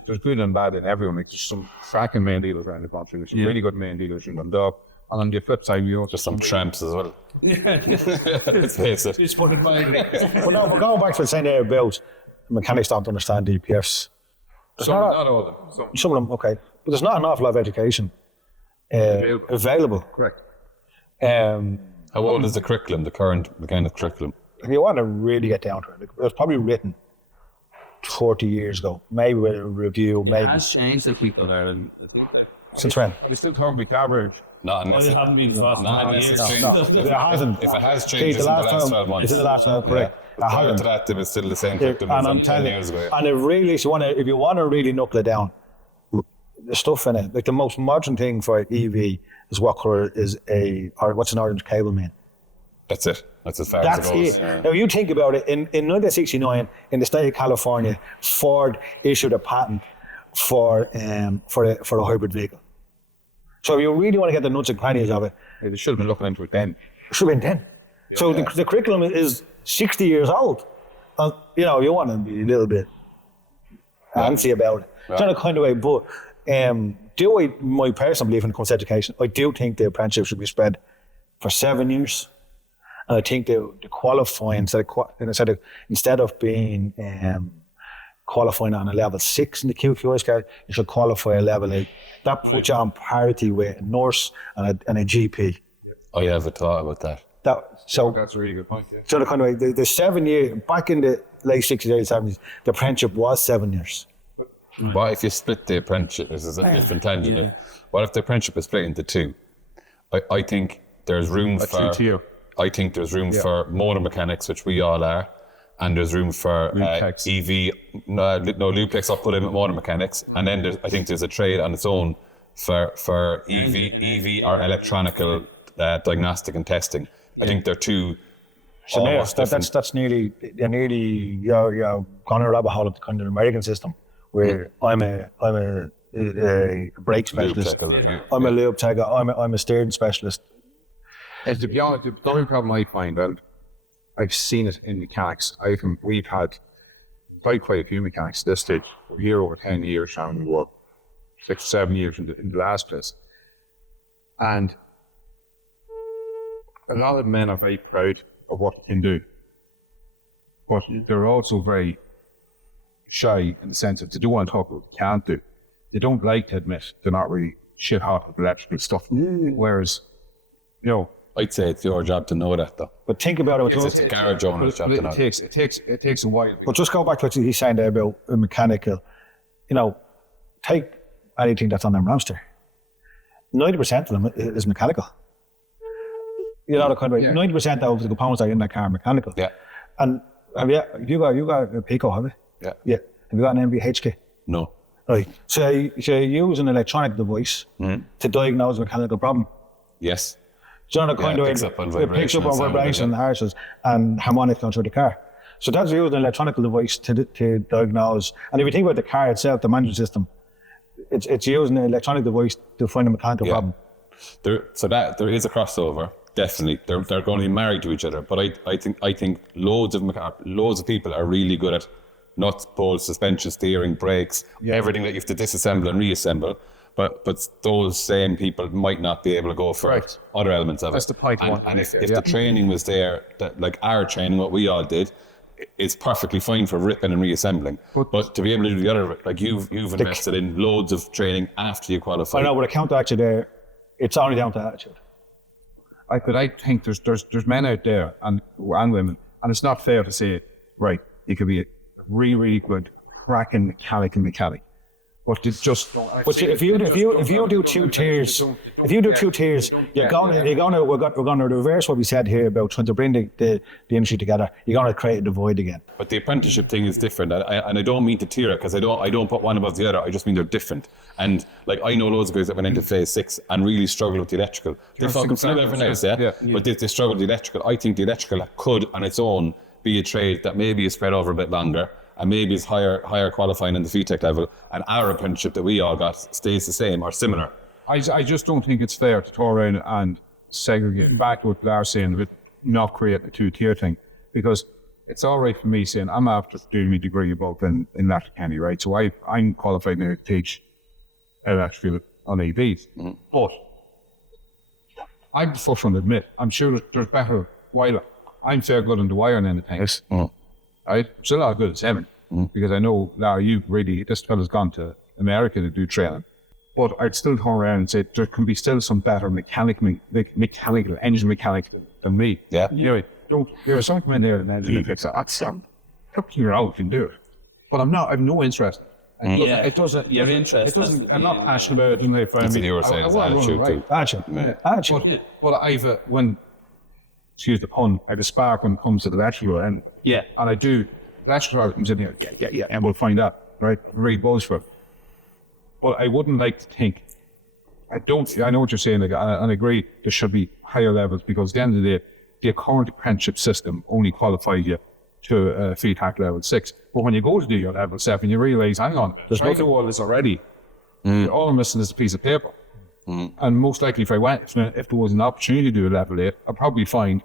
there's good and bad in everyone. Like, there's some cracking main dealers around the country. There's some really good main dealers in Dundalk. And on the flip side, you know, Just some tramps as well. Yeah. Let's face it. Just put it mildly. But no, but going back to the saying there about mechanics don't understand DPFs. not all of them. Some of them, okay. But there's not an awful lot of education available. Correct. How old is the curriculum, the current mechanics curriculum? If you want to really get down to it, it was probably written 40 years ago, maybe with a review, It maybe. has changed that people are. Since when? We still talk about average. Not unless It it, haven't been fast. not unless it's changed. No, it hasn't. If it has See, changed, it's in the last 12 months. It's in the last 12, correct. Yeah. Prior to that, it was still the same curriculum And I'm as 10 telling years you, ago. and it really, if you want to really knuckle it down, the stuff in it, like the most modern thing for an EV is what colour is what's an orange cable mean? That's it. That's as far That's as it goes. it. Yeah. Now you think about it, in 1969, in the state of California, Ford issued a patent for a hybrid vehicle. So if you really want to get the nuts and crannies of it, They should have been looking into it then. it should have been 10. So the curriculum is 60 years old. And, you know, you want to be a little bit antsy about it. It's not a kind of way, but my personal belief when it comes to education, I do think the apprenticeship should be spread for 7 years. And I think the qualifying, instead of being qualifying on a level 6 in the QQI scale, you should qualify a level 8. That puts you on parity with a nurse and a GP. I have a thought about that. That's a really good point. Yeah. So the kind of way, the 7 year, back in the late 60s, early 70s, the apprenticeship was 7 years. What if you split the apprenticeship? This is a different tangent. Yeah. What if the apprenticeship is split into two? I think there's room for two-tier. I think there's room for motor mechanics, which we all are, and there's room for Lupex. EV. No, Lupex. I'll put in with motor mechanics, and then I think there's a trade on its own for EV or electronical diagnostic and testing. I think they're two. So now, almost different. that's nearly you're gone a rabbit hole of the kind of American system where I'm a brake specialist. Lube tech, isn't it? I'm a lube tech. I'm a steering specialist. And to be honest, the only problem I find, well, I've seen it in mechanics. We've had quite a few mechanics at this stage. We're here over 10 years, and we were 6 or 7 years in the last place. And a lot of men are very proud of what they can do. But they're also very shy in the sense that they don't want to talk about what they can't do. They don't like to admit they're not really shit hot with electrical stuff. Whereas, you know, I'd say it's your job to know that, though. But think about it. It's a garage owner's job to know. it takes a while. But just go back to what he's saying there about a mechanical. You know, take anything that's on their roster. 90% of them is mechanical. You know, the kind of way. 90% of the components that are in that car are mechanical. Yeah. And you got a Pico, have you? Yeah. Yeah. Have you got an MVH kit? No. Right. So you use an electronic device to diagnose a mechanical problem. Yes. So the kind of it picks up on it picks up vibration on and sound, vibration and yeah. harshes and harmonics going through the car. So that's using an electronic device to diagnose. And if you think about the car itself, the management system, it's using an electronic device to find a mechanical problem. There is a crossover. Definitely, they're going to be married to each other. But I think loads of people are really good at nuts, bolts, suspension, steering, brakes, everything that you have to disassemble and reassemble. But those same people might not be able to go for other elements of it. That's the point. And if the training was there, that like our training, what we all did, is perfectly fine for ripping and reassembling. But to be able to do the other, like you've invested in loads of training after you qualify. I know, but a counter attitude there, it's only down to attitude. But I think there's men out there and women, and it's not fair to say, right, you could be a really, really good cracking mechanic. But they just don't. But if you do two tiers, we're gonna reverse what we said here about trying to bring the industry together. You're gonna create a divide again. But the apprenticeship thing is different, and I don't mean to tier it because I don't put one above the other. I just mean they're different. And like I know loads of guys that went into phase 6 and really struggled with the electrical. They fucking flew everything else, but they struggled with the electrical. I think the electrical could, on its own, be a trade that maybe is spread over a bit longer. And maybe it's higher qualifying in the VTech level, and our apprenticeship that we all got stays the same or similar. I just don't think it's fair to turn around and segregate. Back to what Larr saying about not creating a two-tier thing, because it's all right for me saying I'm after doing my degree above in Letterkenny, right? So I'm qualified now to teach electrical on AVs. But I'm the first one to admit, I'm sure that there's better wire. I'm fair good on the wiring end of things. Right? Still not good at seven. Because I know, Larr, this fella's gone to America to do training. But I'd still turn around and say there can be still some better engine mechanic than me. Yeah. You know, there's something in there that gets that's you're out can do it. But I've no interest. It doesn't. You're interested. I'm not passionate about it. You know, if That's what you were saying. Attitude. But I've excuse the pun, I have a spark when it comes to the electrical and I do. Electrical comes in here, and we'll find out, right? Really buzz for it. But I wouldn't like to think. I know what you're saying, and I agree. There should be higher levels because at the end of the day, the current apprenticeship system only qualifies you to field hack level 6. But when you go to do your level 7, you realise, hang on, I do all this already. All I'm missing is a piece of paper. And most likely, if there was an opportunity to do a level 8, I'd probably find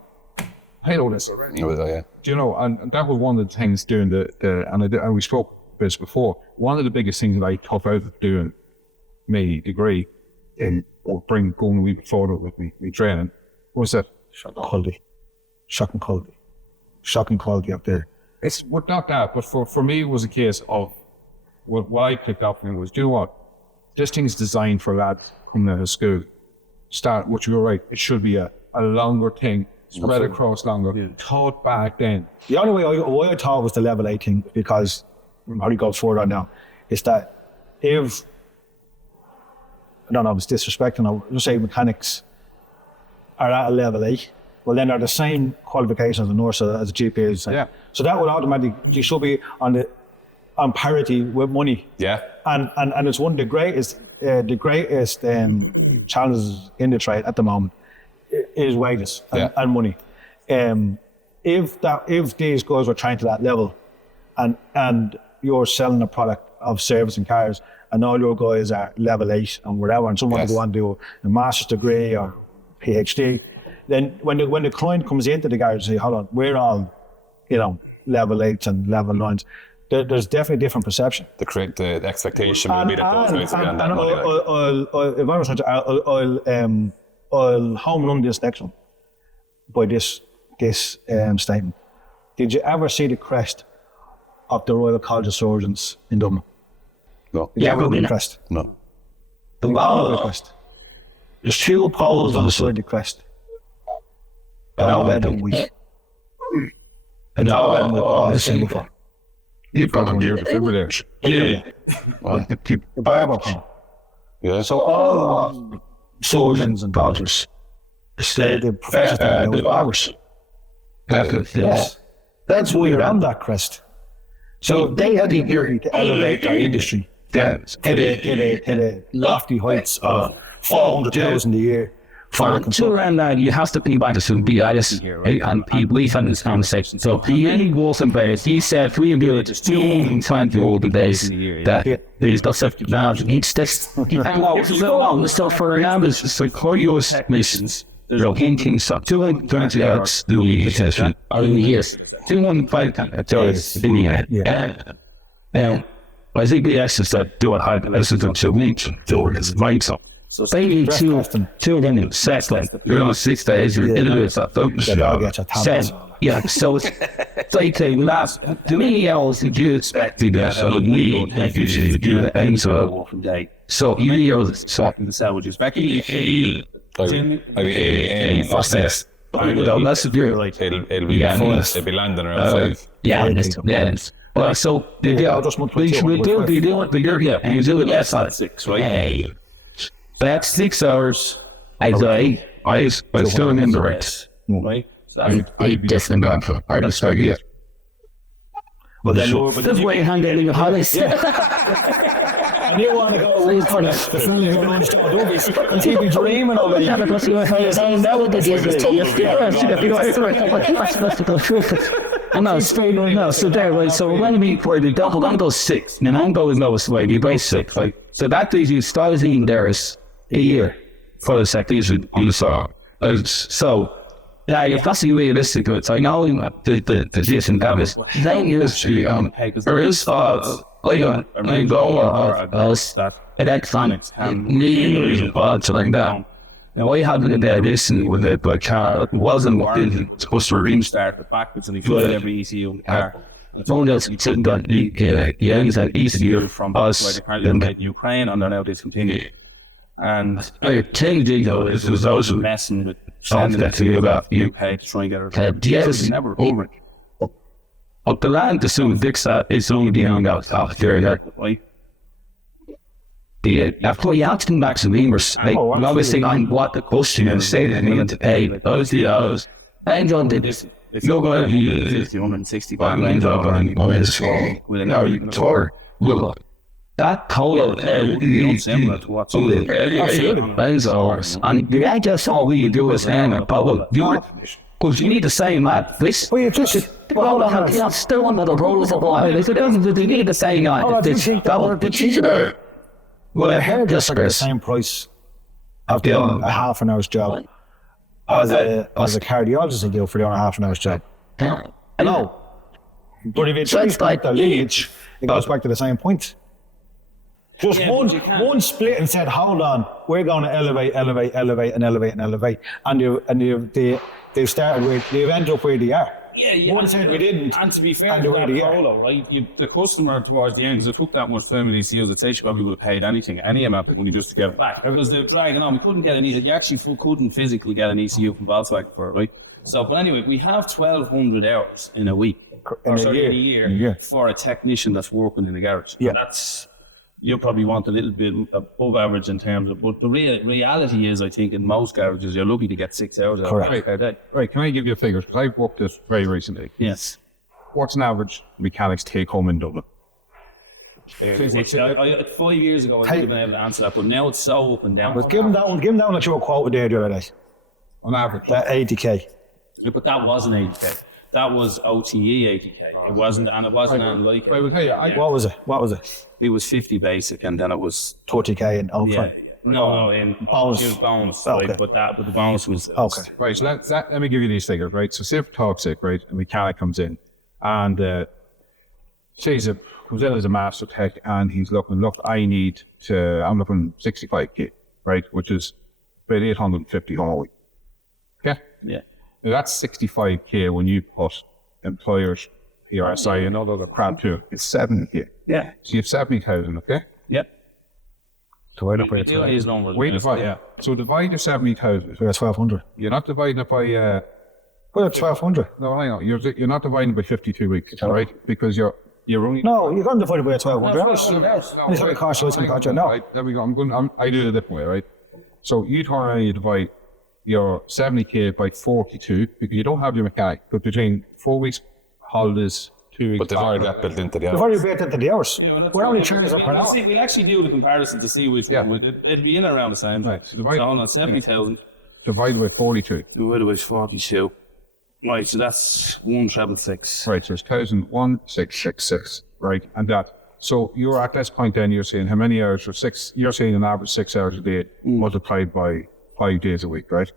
I know this already. Do you know? And that was one of the things doing and we spoke about this before. One of the biggest things that I tough out of doing my degree going a wee bit further with me training was that shocking quality up there. It's not that, but for me it was a case of what I picked up from it was, do you know what? This thing's designed for lads coming out of school. What you were right, it should be a longer thing. Spread across longer. Taught back then. The only way I thought was the level 8 thing, because how do you go forward on now, is that if, I don't know if it's disrespecting, I'll just say mechanics are at a level 8, well then they're the same qualifications as a nurse as a GP is. Yeah. So that would automatically, you should be on parity with money. Yeah. And it's one of the greatest challenges in the trade at the moment. Is wages and money. If these guys were trying to that level, and you're selling a product of service and cars, and all your guys are level 8 and whatever, and someone go on to do a master's degree or PhD, then when the client comes into the garage and say, hold on, we're all, level 8s and level 9s. There's definitely a different perception. The expectation will be that those guys will be on that money. If I was trying to, I'll home run this next one by this statement. Did you ever see the crest of the Royal College of Surgeons in Dublin? No. Did you ever see the crest? No. The crest. There's 2 poles on the side of the crest. And all of them weak. And all of them with all the same before. You've got on your defibrillator. The barber pole. Yeah. So all surgeons and doctors, the professionals, the barbers. Yes. That's why you're on that crest. So they had the ability to elevate their industry to the lofty heights of 400,000 a year. To around that, you have to be back to some BIS here, right? And we've had this conversation. So the only Wilson players, he said 3 billion to 220 old days that there's no safety valves in each test. And what was a little on the stuff for example is just like cardio technicians. There's a hinting stuff, 220 hours doing the test or in the years. 205 hours in the year. Now, I think BIS is that doing high lessons until weeks, so it's right so. So maybe two of them in sex like you're on 6 days, you're in it, so it's like they last to me hours did you expecting that so we don't have usually do that and so you know Swapping the sandwiches back in process. That's a very like it'll be landing around 5. Yeah. Well, so we do and you do it less on 6, right? Hey. That's 6 hours. I was still in the race. Right? I definitely got for part of start here. Well, then That's why you hang out in your holidays. And you want to go read for the family who runs John Dovies and he'd be dreaming of it. So there, right? So when we for the double, I'm those 6, and I'm going lowest way, you base 6, right? So that leaves you 1,000 there is a year for the second season on the song. So Yeah, you've got to be realistic with it. I know the position that is. Then is there is like a goal or else electronics and nearly involved like that. Now I had an edition with it, but it wasn't supposed to restart the backwards and he filled every ECU in the car. I found out something that the ends that ECU from us in Ukraine and they're now discontinued. And I tell you, though, it was also messing with sending it to you about UK to try and get her. Yes, never over it. But the land to soon fix that is only the young out there. Right? After you have to come back to me, obviously on what the customer is saying they need to pay. Those the hours. And John did this. You're going to be 160 grand with an hour you can tour. Look. That total is similar to what's on the hours. And the idea is all we do is hang a bubble. Because you need the same at this. Well, you just still under the rules of law. They need the same well, I heard this the same price of doing a half an hour's job as a cardiologist would do for doing a half an hour's job. No. But if it's like the lineage, it goes back to the same point. Just one split and said, hold on, we're going to elevate. And they've started with, they've ended up where they are. Yeah. One said we didn't. And to be fair, to that Polo, right? The customer towards the end, because it took that much time with these seals, I'd say she probably would have paid any amount of money just to get it back. Because they're dragging on. We couldn't get you actually couldn't physically get an ECU from Volkswagen for it, right? So, but anyway, we have 1,200 hours in a week. In a year for a technician that's working in the garage. Yeah. And that's, you probably want a little bit above average in terms of, but the reality is, I think, in most garages, you're lucky to get 6 hours out per day. Right, can I give you a figure? Because I've worked this very recently. Yes. What's an average mechanic's take home in Dublin? 5 years ago, I would have been able to answer that, but now it's so up and down. But give him down that you were quoted there the other day. On average? That 80k. Yeah, but that wasn't 80k. That was OTE 80k. It wasn't like it. I will tell you, What was it? It was 50 basic, and then it was 30k in upfront. No, in bonus. Okay. Right, but the bonus was okay. Right, so let me give you these figures, right? So say if toxic, right, a mechanic comes in and comes in as a master tech and he's looking, I'm looking 65k, right, which is about 850 home a week. Okay? Yeah. Now that's 65k when you put employers, PRSI and all other crap too. It's 70k. Yeah. So you have 70,000, okay? Yep. So divide it by 12. So divide your 70,000. So that's 1,200. You're not dividing it by Well, it's 1,200. no, hang on. You're not dividing by 52 weeks, all right? Because you're only No, you're going to divide it by 1,200 hours. It's going to cost you. It's going to cost you. No. Right, there we go. I do it a different way, right? So you turn around and you divide your 70k by 42 because you don't have your mechanic, but between 4 weeks holidays, 2 weeks. But they've already got built into the They've hours. already built into the hours. We're only charging per hour. We'll actually do the comparison to see which it'd be in around the same. Right, so on 70,000 divided by 42. divided by 42. Right, so that's 176. Right, so it's 1,666, right? And that. So you're at this point then you're saying how many hours for 6, you're saying an average 6 hours a day multiplied by 5 days a week, right?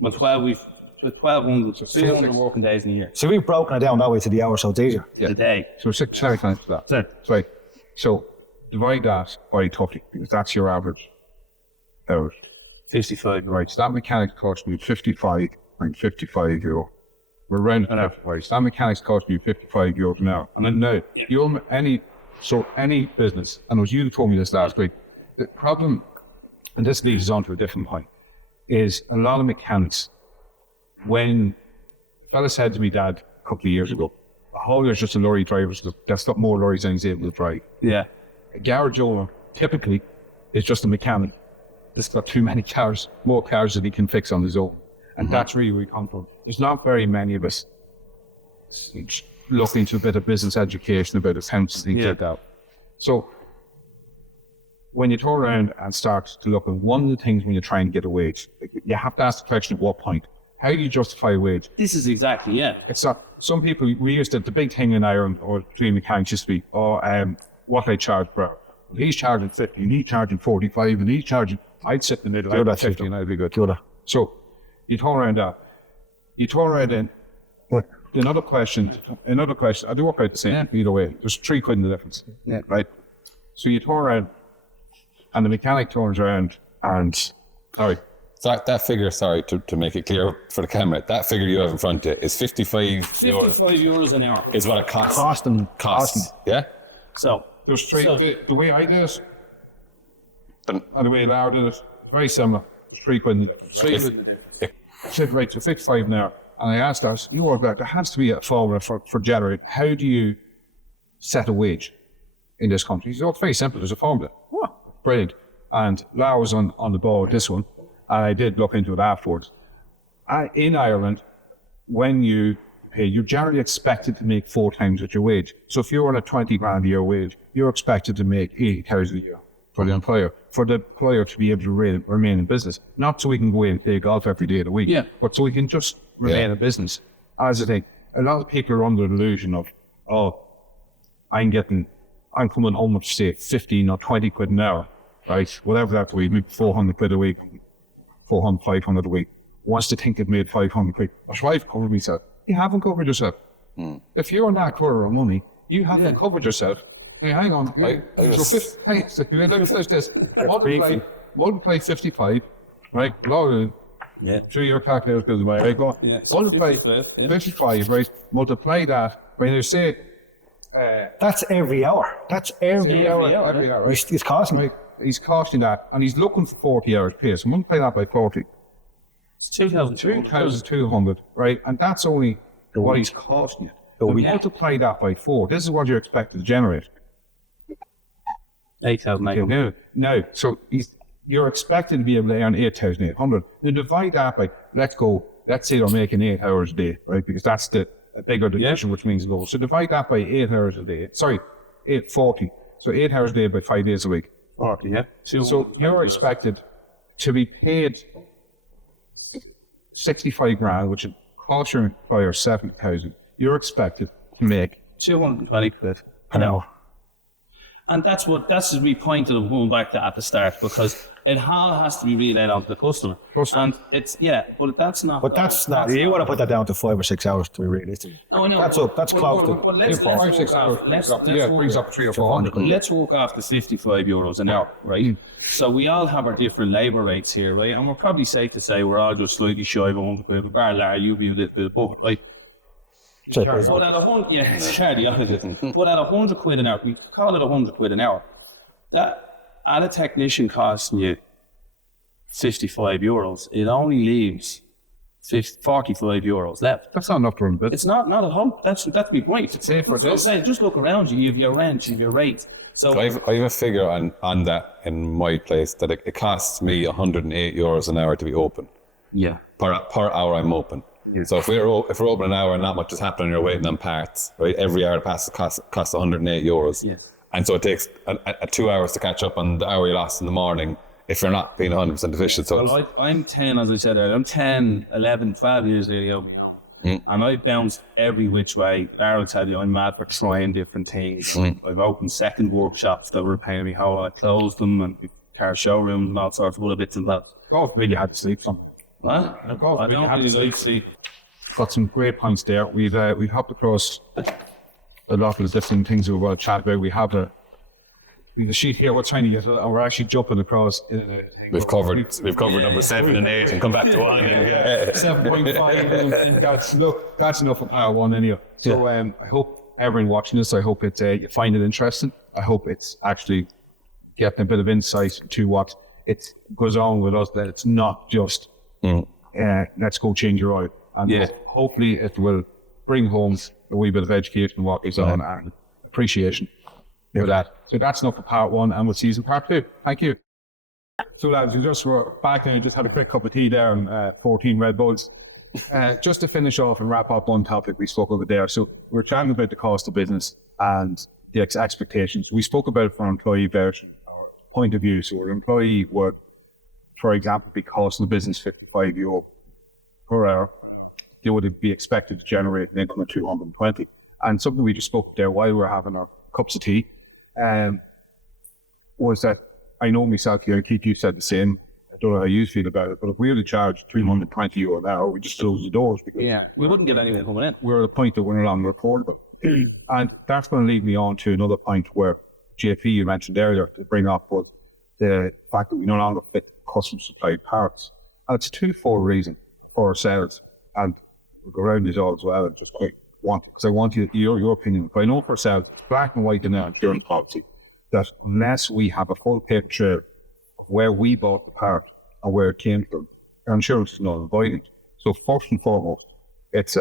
Well, 1,200, 300 working days in a year. So we've broken it down that way to the hour, so it's easier. A day. So 6 times that. That's Right. So divide that by 30 because that's your average hours. 55. Right, so that mechanics cost me 55.55 euro. We're rounding up price. That mechanics cost me 55 euros an hour. And then now, any business, and it was you who told me this last week, the problem, and this leads us on to a different point, is a lot of mechanics, when a fella said to me, Dad, a couple of years ago, there's just a lorry driver, that's got more lorries than he's able to drive. Yeah. A garage owner typically is just a mechanic that's got too many cars, more cars that he can fix on his own. And that's really where we come from. There's not very many of us looking into a bit of business education about accounts, things like that. So when you turn around and start to look at one of the things when you're trying to get a wage, you have to ask the question at what point? How do you justify a wage? This is exactly, It's not, some people, we used to, the big thing in Ireland or dream mechanics used to be, what I charge per hour. He's charging 50 and he's charging 45 and he's charging, I'd sit in the middle, I'd 50 and I'd be good. So you turn around that, You turn around in. Another question, I do work out the same either way. There's £3 in the difference, right? So you turn around and the mechanic turns around and, sorry. So that figure, sorry, to make it clear for the camera, that figure you have in front of you is 55 €55 an hour. is what it costs. Cost. Yeah? So, There's three, the way I did it and the way Larr did it, very similar. There's £3 in the difference. I said, right, so 55 an hour. And I asked us, you work back, there has to be a formula for generating. How do you set a wage in this country? He said, oh, it's very simple, there's a formula. Oh, brilliant. And Larr was on the ball with this one, and I did look into it afterwards. In Ireland, when you pay, you're generally expected to make 4 times what your wage. So if you're on a 20 grand a year wage, you're expected to make 80,000 a year for the employer. For the employer to be able to remain in business. Not so we can go away and play golf every day of the week, but so we can just remain in business. As I think, a lot of people are under the illusion of, I'm coming home with, say, 15 or 20 quid an hour, right? Whatever that week, maybe 400 quid a week, 400, 500 a week. Wants to think they've made 500 quid. I try to cover myself. You haven't covered yourself. If you're on that quarter of money, you haven't covered yourself. Hey, hang on. So can I finish this? Multiply 55, right? Through your calculator, build away, right? Go. Multiply 55, right? Multiply that. When you say, That's every hour. That's every hour. Every hour, right? He's costing me. Right? He's costing that, and he's looking for 40 hours pay. So multiply that by 40. it's 2,200. 2,200, right? And that's only what he's costing you. But multiply that by 4. This is what you're expected to generate. 8,900. No. So you're expected to be able to earn 8,800. Now divide that by, let's say they're making 8 hours a day, right? Because that's the bigger division, which means low. So divide that by 8 hours a day. Sorry, 840. So 8 hours a day by 5 days a week. 40, yeah. So you're expected to be paid 65 grand, which would cost your employer 70,000. You're expected to make 220 quid an hour. And that's the wee point of going back to at the start, because it all has to be relayed onto the customer. And it's, but that's not. But that's not. You want to put that down to 5 or 6 hours to be realistic. Oh, no. That's close to. But let's brings up 300 or 400. Let's work off the €55 an hour, right? So we all have our different labour rates here, right? And we're probably safe to say we're all just slightly shy of 100 quid. Bar Larr, you be a little bit above it, right? But at 100, it's the opposite. But at 100 quid an hour, we call it 100 quid an hour. That at a technician costing you €55, it only leaves €45 left. That's not enough to run a bit. It's not a hump. That's my point. Just look around you. You have your rent, you have your rate. So I have a figure on that in my place that it costs me €108 an hour to be open. Yeah. Per hour I'm open. So if we're open an hour and not much is happening, you're waiting on parts, right? Every hour passes costs €108. Yes. And so it takes 2 hours to catch up on the hour you lost in the morning if you're not being 100% efficient. So I'm 10, as I said earlier, I'm 10, 11, 12 years really out of my own. And I've bounced every which way. Larr will tell you I'm mad for trying different things. I've opened second workshops that were paying me how I closed them, and car showrooms and all sorts of other bits and bobs. Oh, really had to sleep something. Huh? I don't really like sleep. Got some great points there. We've hopped across a lot of the different things we want to chat about. We have a sheet here we're trying to get, and we're actually jumping across. we've covered number 7 and 8 and come back to 1. 7.5. That's enough of part 1 anyway. So I hope everyone watching this, I hope you find it interesting. I hope it's actually getting a bit of insight to what it goes on with us, that it's not just let's go change your oil. And hopefully it will bring home a wee bit of education on what goes on and appreciation for that. So that's enough for part 1, and we'll see you in part 2. Thank you. So lads, we're back and just had a quick cup of tea there and 14 Red Bulls. Just to finish off and wrap up one topic we spoke over there. So we're chatting about the cost of business and the expectations. We spoke about it from an employee version or point of view. So an employee would, for example, be costing the business €55 per hour. They would be expected to generate an income of 220. And something we just spoke there while we were having our cups of tea was that I know myself here, Keith, you said the same. don't know how you feel about it, but if we were to charge €320 an hour, we just close the doors because we wouldn't get anything coming in. we're at a point that we're no longer affordable. And that's going to lead me on to another point where JP, you mentioned earlier, to bring up was the fact that we no longer fit custom supplied parts. And it's a twofold reason for ourselves. And we'll go around this all as well. Just because I want your opinion. But I know for ourselves, black and white in our insurance policy, that unless we have a full paper trail of where we bought the part and where it came from, our insurance is null and void. So first and foremost, it's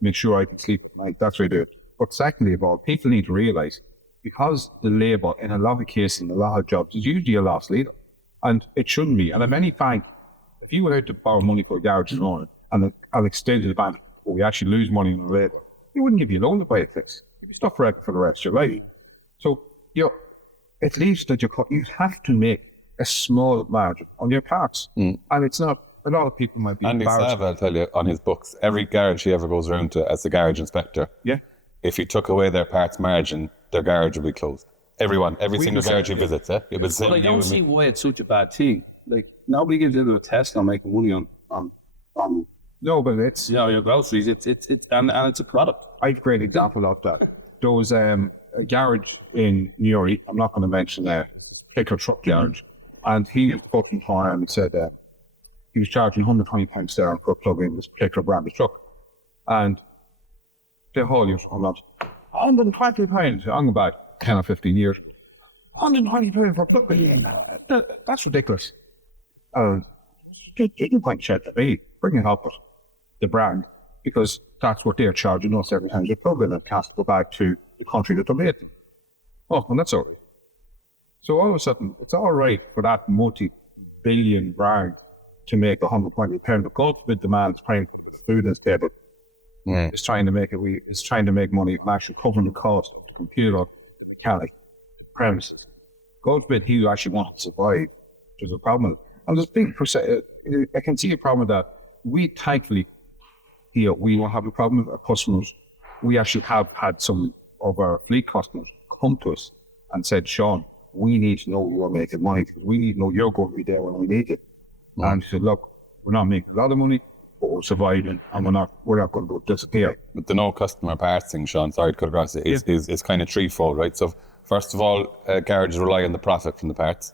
make sure I can sleep at night. That's what I do. But secondly of all, people need to realise, because the labour in a lot of cases, in a lot of jobs, is usually a lost leader. And it shouldn't be. And I'm any fine, if you were out to borrow money for a garage in Ireland and I'll extend to the bank, or we actually lose money in the rate, they wouldn't give you a loan to buy a fix. You'd be stuck for the rest of your life. So, at least that you have to make a small margin on your parts. And it's not, a lot of people might be Andy embarrassed. Sav, I'll tell you, on his books, every garage he ever goes around to as the garage inspector, if you took away their parts margin, their garage would be closed. Every single garage he visits, it was But I don't see why it's such a bad thing. Like, nobody gives into a test on making money on No, but it's... your groceries. It's a product. I have a great example of that. There was a garage in Newry, I'm not going to mention a particular truck garage, and he put in hire and said he was charging £120 there for a plug-in this particular brand of truck. And they haul you on that. £120, I'm back 10 or 15 years. £120 for a plug-in, that's ridiculous. They didn't quite shed to me, bring it up with the brand, because that's what they're charging us every time they plug in and can't go back to the country that they're made in. Oh, and that's all right. So all of a sudden, it's all right for that multi-billion brand to make £120, but God forbid the man's paying for the food in his table. It's trying to make money and actually covering the cost of the computer, the mechanic, the premises. God forbid he actually wants to survive. There's a problem. And there's a big percent. I can see a problem with that. We thankfully here we will have a problem with our customers. We actually have had some of our fleet customers come to us and said, Sean, we need to know you're making money because we need to know you're going to be there when we need it. And he said, look, we're not making a lot of money, but we're surviving and we're not going to disappear. But the no customer parts thing, Sean, sorry to cut across it, is kind of threefold, right? So first of all, garages rely on the profit from the parts.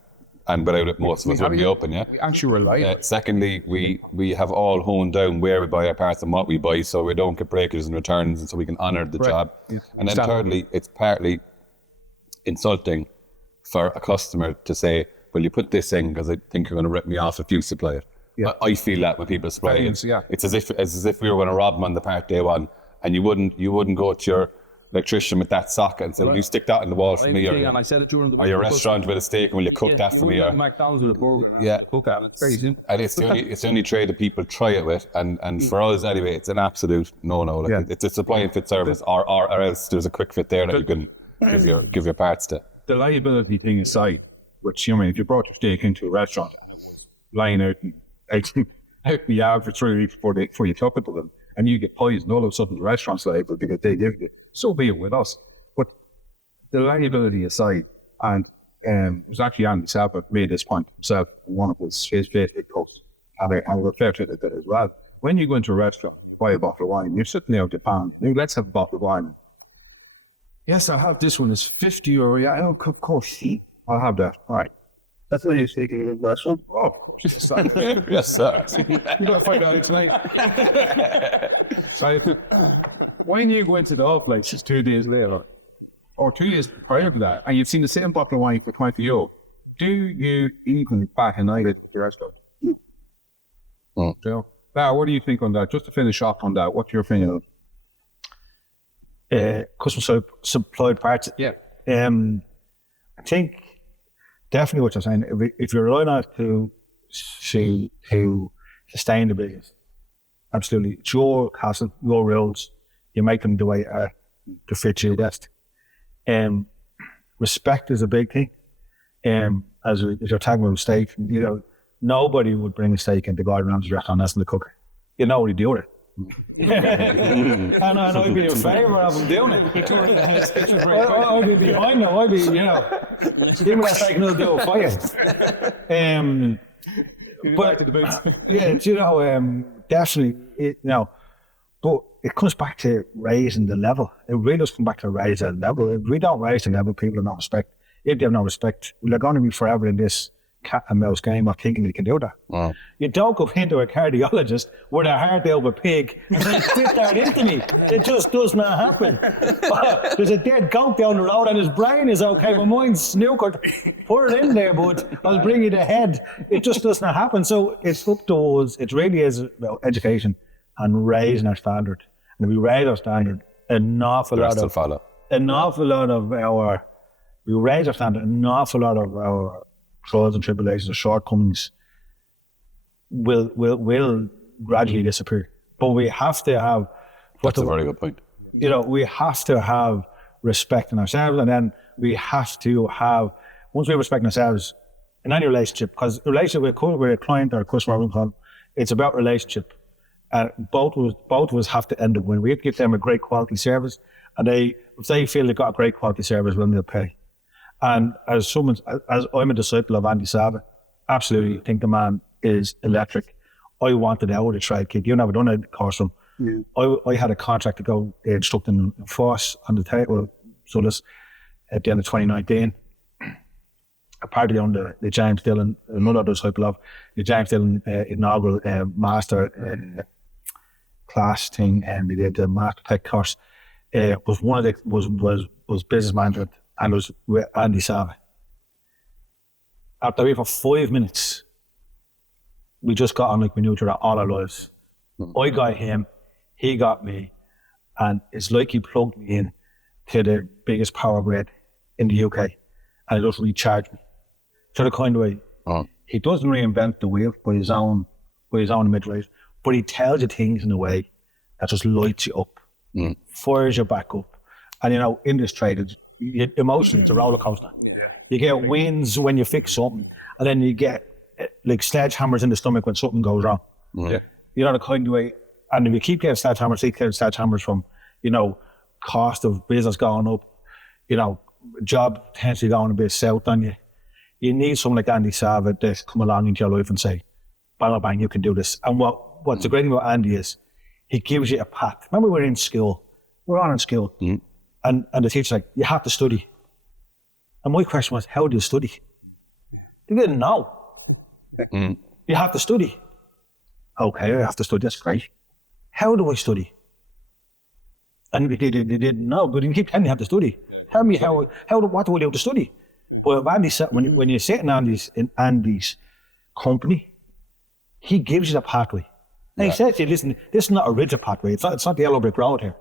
And without it, most of us wouldn't be open, We actually rely. Secondly, we have all honed down where we buy our parts and what we buy, so we don't get breakages and returns, and so we can honour the job. Yeah. And then thirdly, it's partly insulting for a customer to say, well, you put this in because I think you're going to rip me off if you supply it. Yeah. I feel that when people supply it, it's as if we were going to rob them on the part day one, and you wouldn't go to your electrician with that socket and say, will you stick that in the wall for me? And I said it during or your restaurant with a steak, and will you cook that for me? Or McDonald's with a burger. Cook at it. Very soon. And it's the only trade that people try it with, and for us anyway, it's an absolute no. It's a supply and fit service, or else there's a quick fit there that you can give your parts to. The liability thing aside, which if you brought your steak into a restaurant and it was lying out the yard for 3 weeks before you took it to them, and you get poisoned, all of a sudden the restaurant's liable because they give you. So be it with us. But the liability aside, and it was actually Andy Salbert made this point himself in one of his Facebook posts, and I refer to it as well. When you go into a restaurant and buy a bottle of wine, you're sitting there with the pound, let's have a bottle of wine. Yes, I'll have this one. It's €50. Yeah, of course. I'll have that. All right. That's what you're speaking in the restaurant? Oh, of course. Yes, sir. You're going to find out tonight. So when you go into the old place just 2 days later, or 2 years prior to that, and you've seen the same bottle of wine for €20, do you even bat an eyelid at the restaurant? So, now, what do you think on that? Just to finish off on that, what's your opinion on it? Customer supplied parts. Yeah. I think definitely what you're saying, if you're relying on it to sustain the business, absolutely. It's your castle, your rules, you make them the way to fit you best. Respect is a big thing. As you're talking about steak, nobody would bring a steak into Gordon Ramsay's restaurant asking the cook. You know what he'd do with it. And I'd be in favour of him doing it. I'd be behind him. Give me that steak and I'll do it for you. But definitely, but it comes back to raising the level. It really does come back to raising the level. If we don't raise the level, people have no respect. If they have no respect, they're going to be forever in this cat and mouse game of thinking they can do that. Wow. You don't go into a cardiologist with a heart of a pig and say, fit that into me. It just does not happen. There's a dead goat down the road and his brain is okay, but mine's snookered. Put it in there, bud. I'll bring you the head. It just does not happen. So it's up to us. It really is about education and raising our standard. And if we raise our standard, an awful lot of our trials and tribulations or shortcomings will gradually disappear. But we have to have... That's a very good point. We have to have respect in ourselves, and then we have to have, once we respect ourselves in any relationship, because a relationship with a client or a customer, it's about relationship. And both of us have to end up winning. We have to give them a great quality service, and if they feel they've got a great quality service, well, they'll pay. And as I'm a disciple of Andy Sava, absolutely think the man is electric. I wanted out of the trade, kid. You never done a course from. Yeah. I had a contract to go instructing force on the table, so this at the end of 2019. Partly on the James Dillon, another disciple of the James Dillon inaugural master class thing, and we did the master tech course. Was business management. And it was with Andy Sava. After we for 5 minutes, we just got on like we knew each other all our lives. I got him, he got me, and it's like he plugged me in to the biggest power grid in the UK, and it just recharged me. So the kind of way, he doesn't reinvent the wheel by his own mid-range, but he tells you things in a way that just lights you up, fires you back up. And in this trade, emotionally, it's a roller coaster. Yeah. You get wins when you fix something, and then you get like sledgehammers in the stomach when something goes wrong. Yeah. The kind of way. And if you keep getting sledgehammers from, cost of business going up, job potentially going a bit south on you, you need someone like Andy Sava to come along into your life and say, bang, bang, you can do this. And what's the great thing about Andy is he gives you a path. Remember, we're in school. We're on in school. Mm. And the teacher's like, you have to study. And my question was, how do you study? They didn't know. Mm. You have to study. Okay, I have to study, that's great. How do I study? And they didn't know, but you keep telling me you have to study. Tell me what do I do to study? But when you're sitting in Andy's company, he gives you the pathway. And he says to you, listen, this is not a rigid pathway. It's not the yellow brick road here.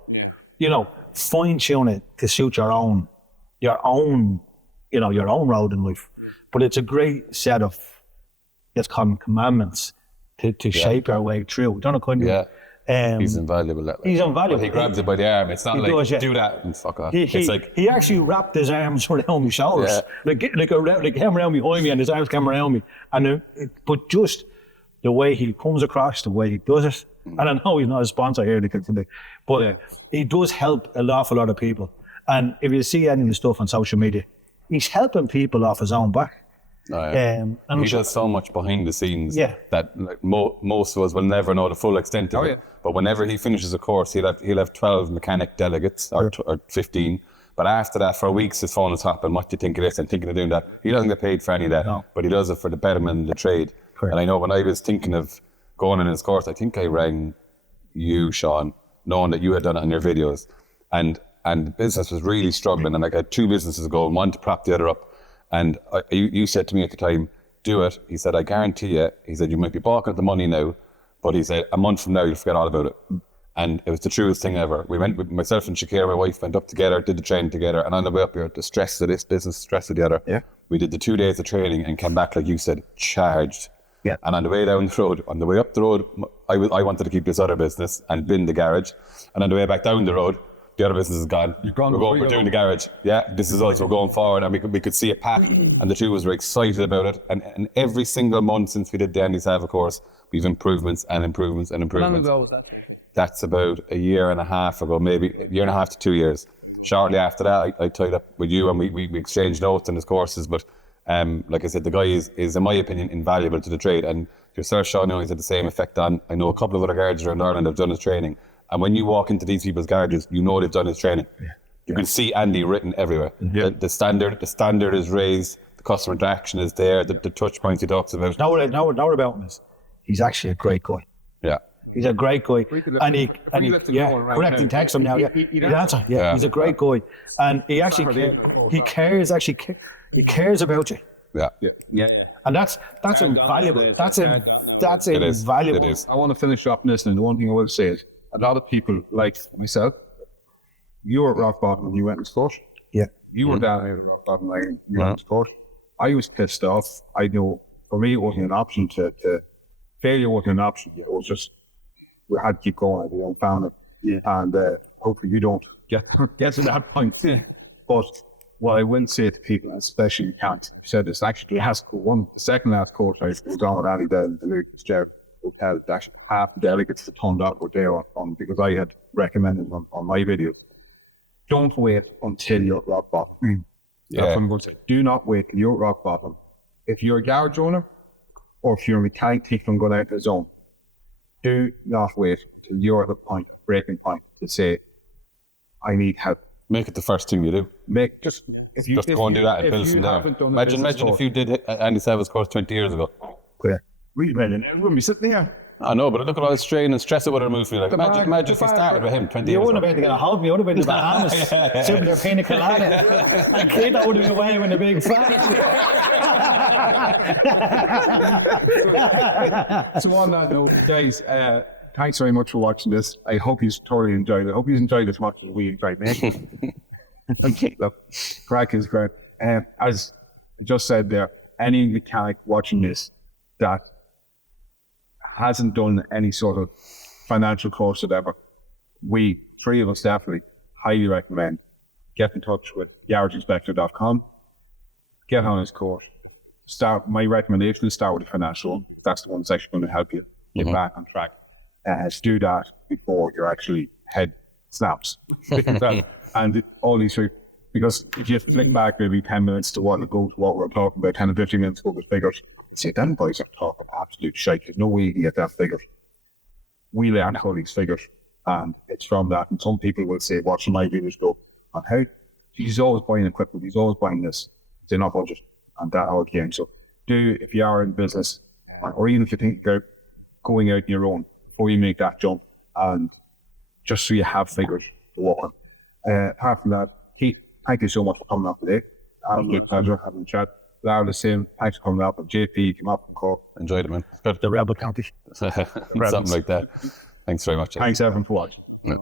Yeah. Fine tune it to suit your own road in life. But it's a great set of, let's call them commandments to shape our way through. Don't know, kind of. He's invaluable. He's invaluable. Well, he grabs it by the arm. It's not like, do that and fuck off. He actually wrapped his arms around my shoulders. Yeah. Like him around behind me, and his arms came around me. But just the way he comes across, the way he does it. And I know he's not a sponsor here, but he does help an awful lot of people. And if you see any of the stuff on social media, he's helping people off his own back. And he does so much behind the scenes that most of us will never know the full extent of it. But whenever he finishes a course, he'll have 12 mechanic delegates or 15. But after that, for weeks, his phone is hopping, what do you think of this and thinking of doing that. He doesn't get paid for any of that, but he does it for the betterment of the trade. Correct. And I know when I was thinking of going in his course, I think I rang you, Sean, knowing that you had done it on your videos. And the business was really struggling. And I had two businesses going, one to prop the other up. And you said to me at the time, do it. He said, I guarantee you. He said, you might be balking at the money now, but he said, a month from now, you'll forget all about it. And it was the truest thing ever. We went with myself and Shakira, my wife, went up together, did the training together. And on the way up here, the stress of this business, stress of the other. Yeah. We did the 2 days of training and came back, like you said, charged. Yeah. And on the way down the road, on the way up the road, I wanted to keep this other business and bin the garage. And on the way back down the road, the other business is gone. We're doing the garage. Yeah, this is us. We're going forward, and we could see a path. And the two of us were excited about it. And every single month since we did the Andy Sava course, we've improvements and improvements and improvements. How long ago was that? That's about a year and a half ago, maybe a year and a half to 2 years. Shortly after that, I tied up with you, and we exchanged notes in his courses. But Like I said, the guy is in my opinion invaluable to the trade, and yourself, Sean, he's had the same effect on. I know a couple of other garages around Ireland have done his training, and when you walk into these people's garages, you know they've done his training. You can see Andy written everywhere. The standard is raised, the customer interaction is there, the touch points he talks about. Now about him is he's actually a great guy. Yeah. He's a great guy, and he correcting text him now. He's a great guy, and he actually cares about you. Yeah. And that's invaluable. That's invaluable. It is. I want to finish up this, and the one thing I will say is a lot of people like myself, you were at rock bottom and you went and scored. Yeah. You were down here at rock bottom and you went and scored. I was pissed off. I know for me it wasn't an option to failure wasn't an option. It was just we had to keep going. We weren't found it. And hopefully you don't get to that point. But what I wouldn't say to people, especially you can't, you said this actually last course, the second last course I was on with Ali down the Lucas Jared Hotel, actually half the delegates that turned up were there on because I had recommended them on my videos. Don't wait until you're at rock bottom. That's what I'm going to say. Do not wait till you're at rock bottom. If you're a garage owner or if you're a mechanic from going out of the zone, do not wait till you're at the breaking point to say, I need help. Make it the first thing you do. Just go and do that and build from there. Imagine if you did Andy Savile's course 20 years ago. Yeah. We wouldn't be sitting here. I know, but look at all the strain and stress it would have moved for you. Like, imagine if you started with him 20 years ago. You wouldn't have been able to get a hold of me. You would have been in the Bahamas, sipping their pina colada. And Keith would have been away with a big fan. So on that note, guys, thanks very much for watching this. I hope you thoroughly enjoyed it. I hope you enjoyed it as much as we enjoyed it. Look, crack is great. As I just said there, any mechanic watching this that hasn't done any sort of financial course or whatever, we, three of us definitely highly recommend get in touch with garageinspector.com, get on his course. My recommendation is start with a financial one. That's the one that's actually going to help you get back on track. Do that before your actually head snaps. And all these three, because if you flick back maybe 10 minutes to what we're talking about, 10 or 15 minutes to the figures, see, them boys are talking absolute shite. There's no way you can get that figure. We learn all these figures, and it's from that. And some people will say, watching my videos go, on how he's always buying equipment, he's always buying this. It's in our budget, and that all game. So if you are in business, or even if you think about going out on your own, before you make that jump, and just so you have figures to work on. Apart from that, Keith, thank you so much for coming up today. It was a pleasure having a chat. Larr, the same. Thanks for coming up. JP came up from Cork. Enjoyed it, man. Good. The Rebel County. Something like that. Thanks very much. Thanks everyone for watching. Yeah.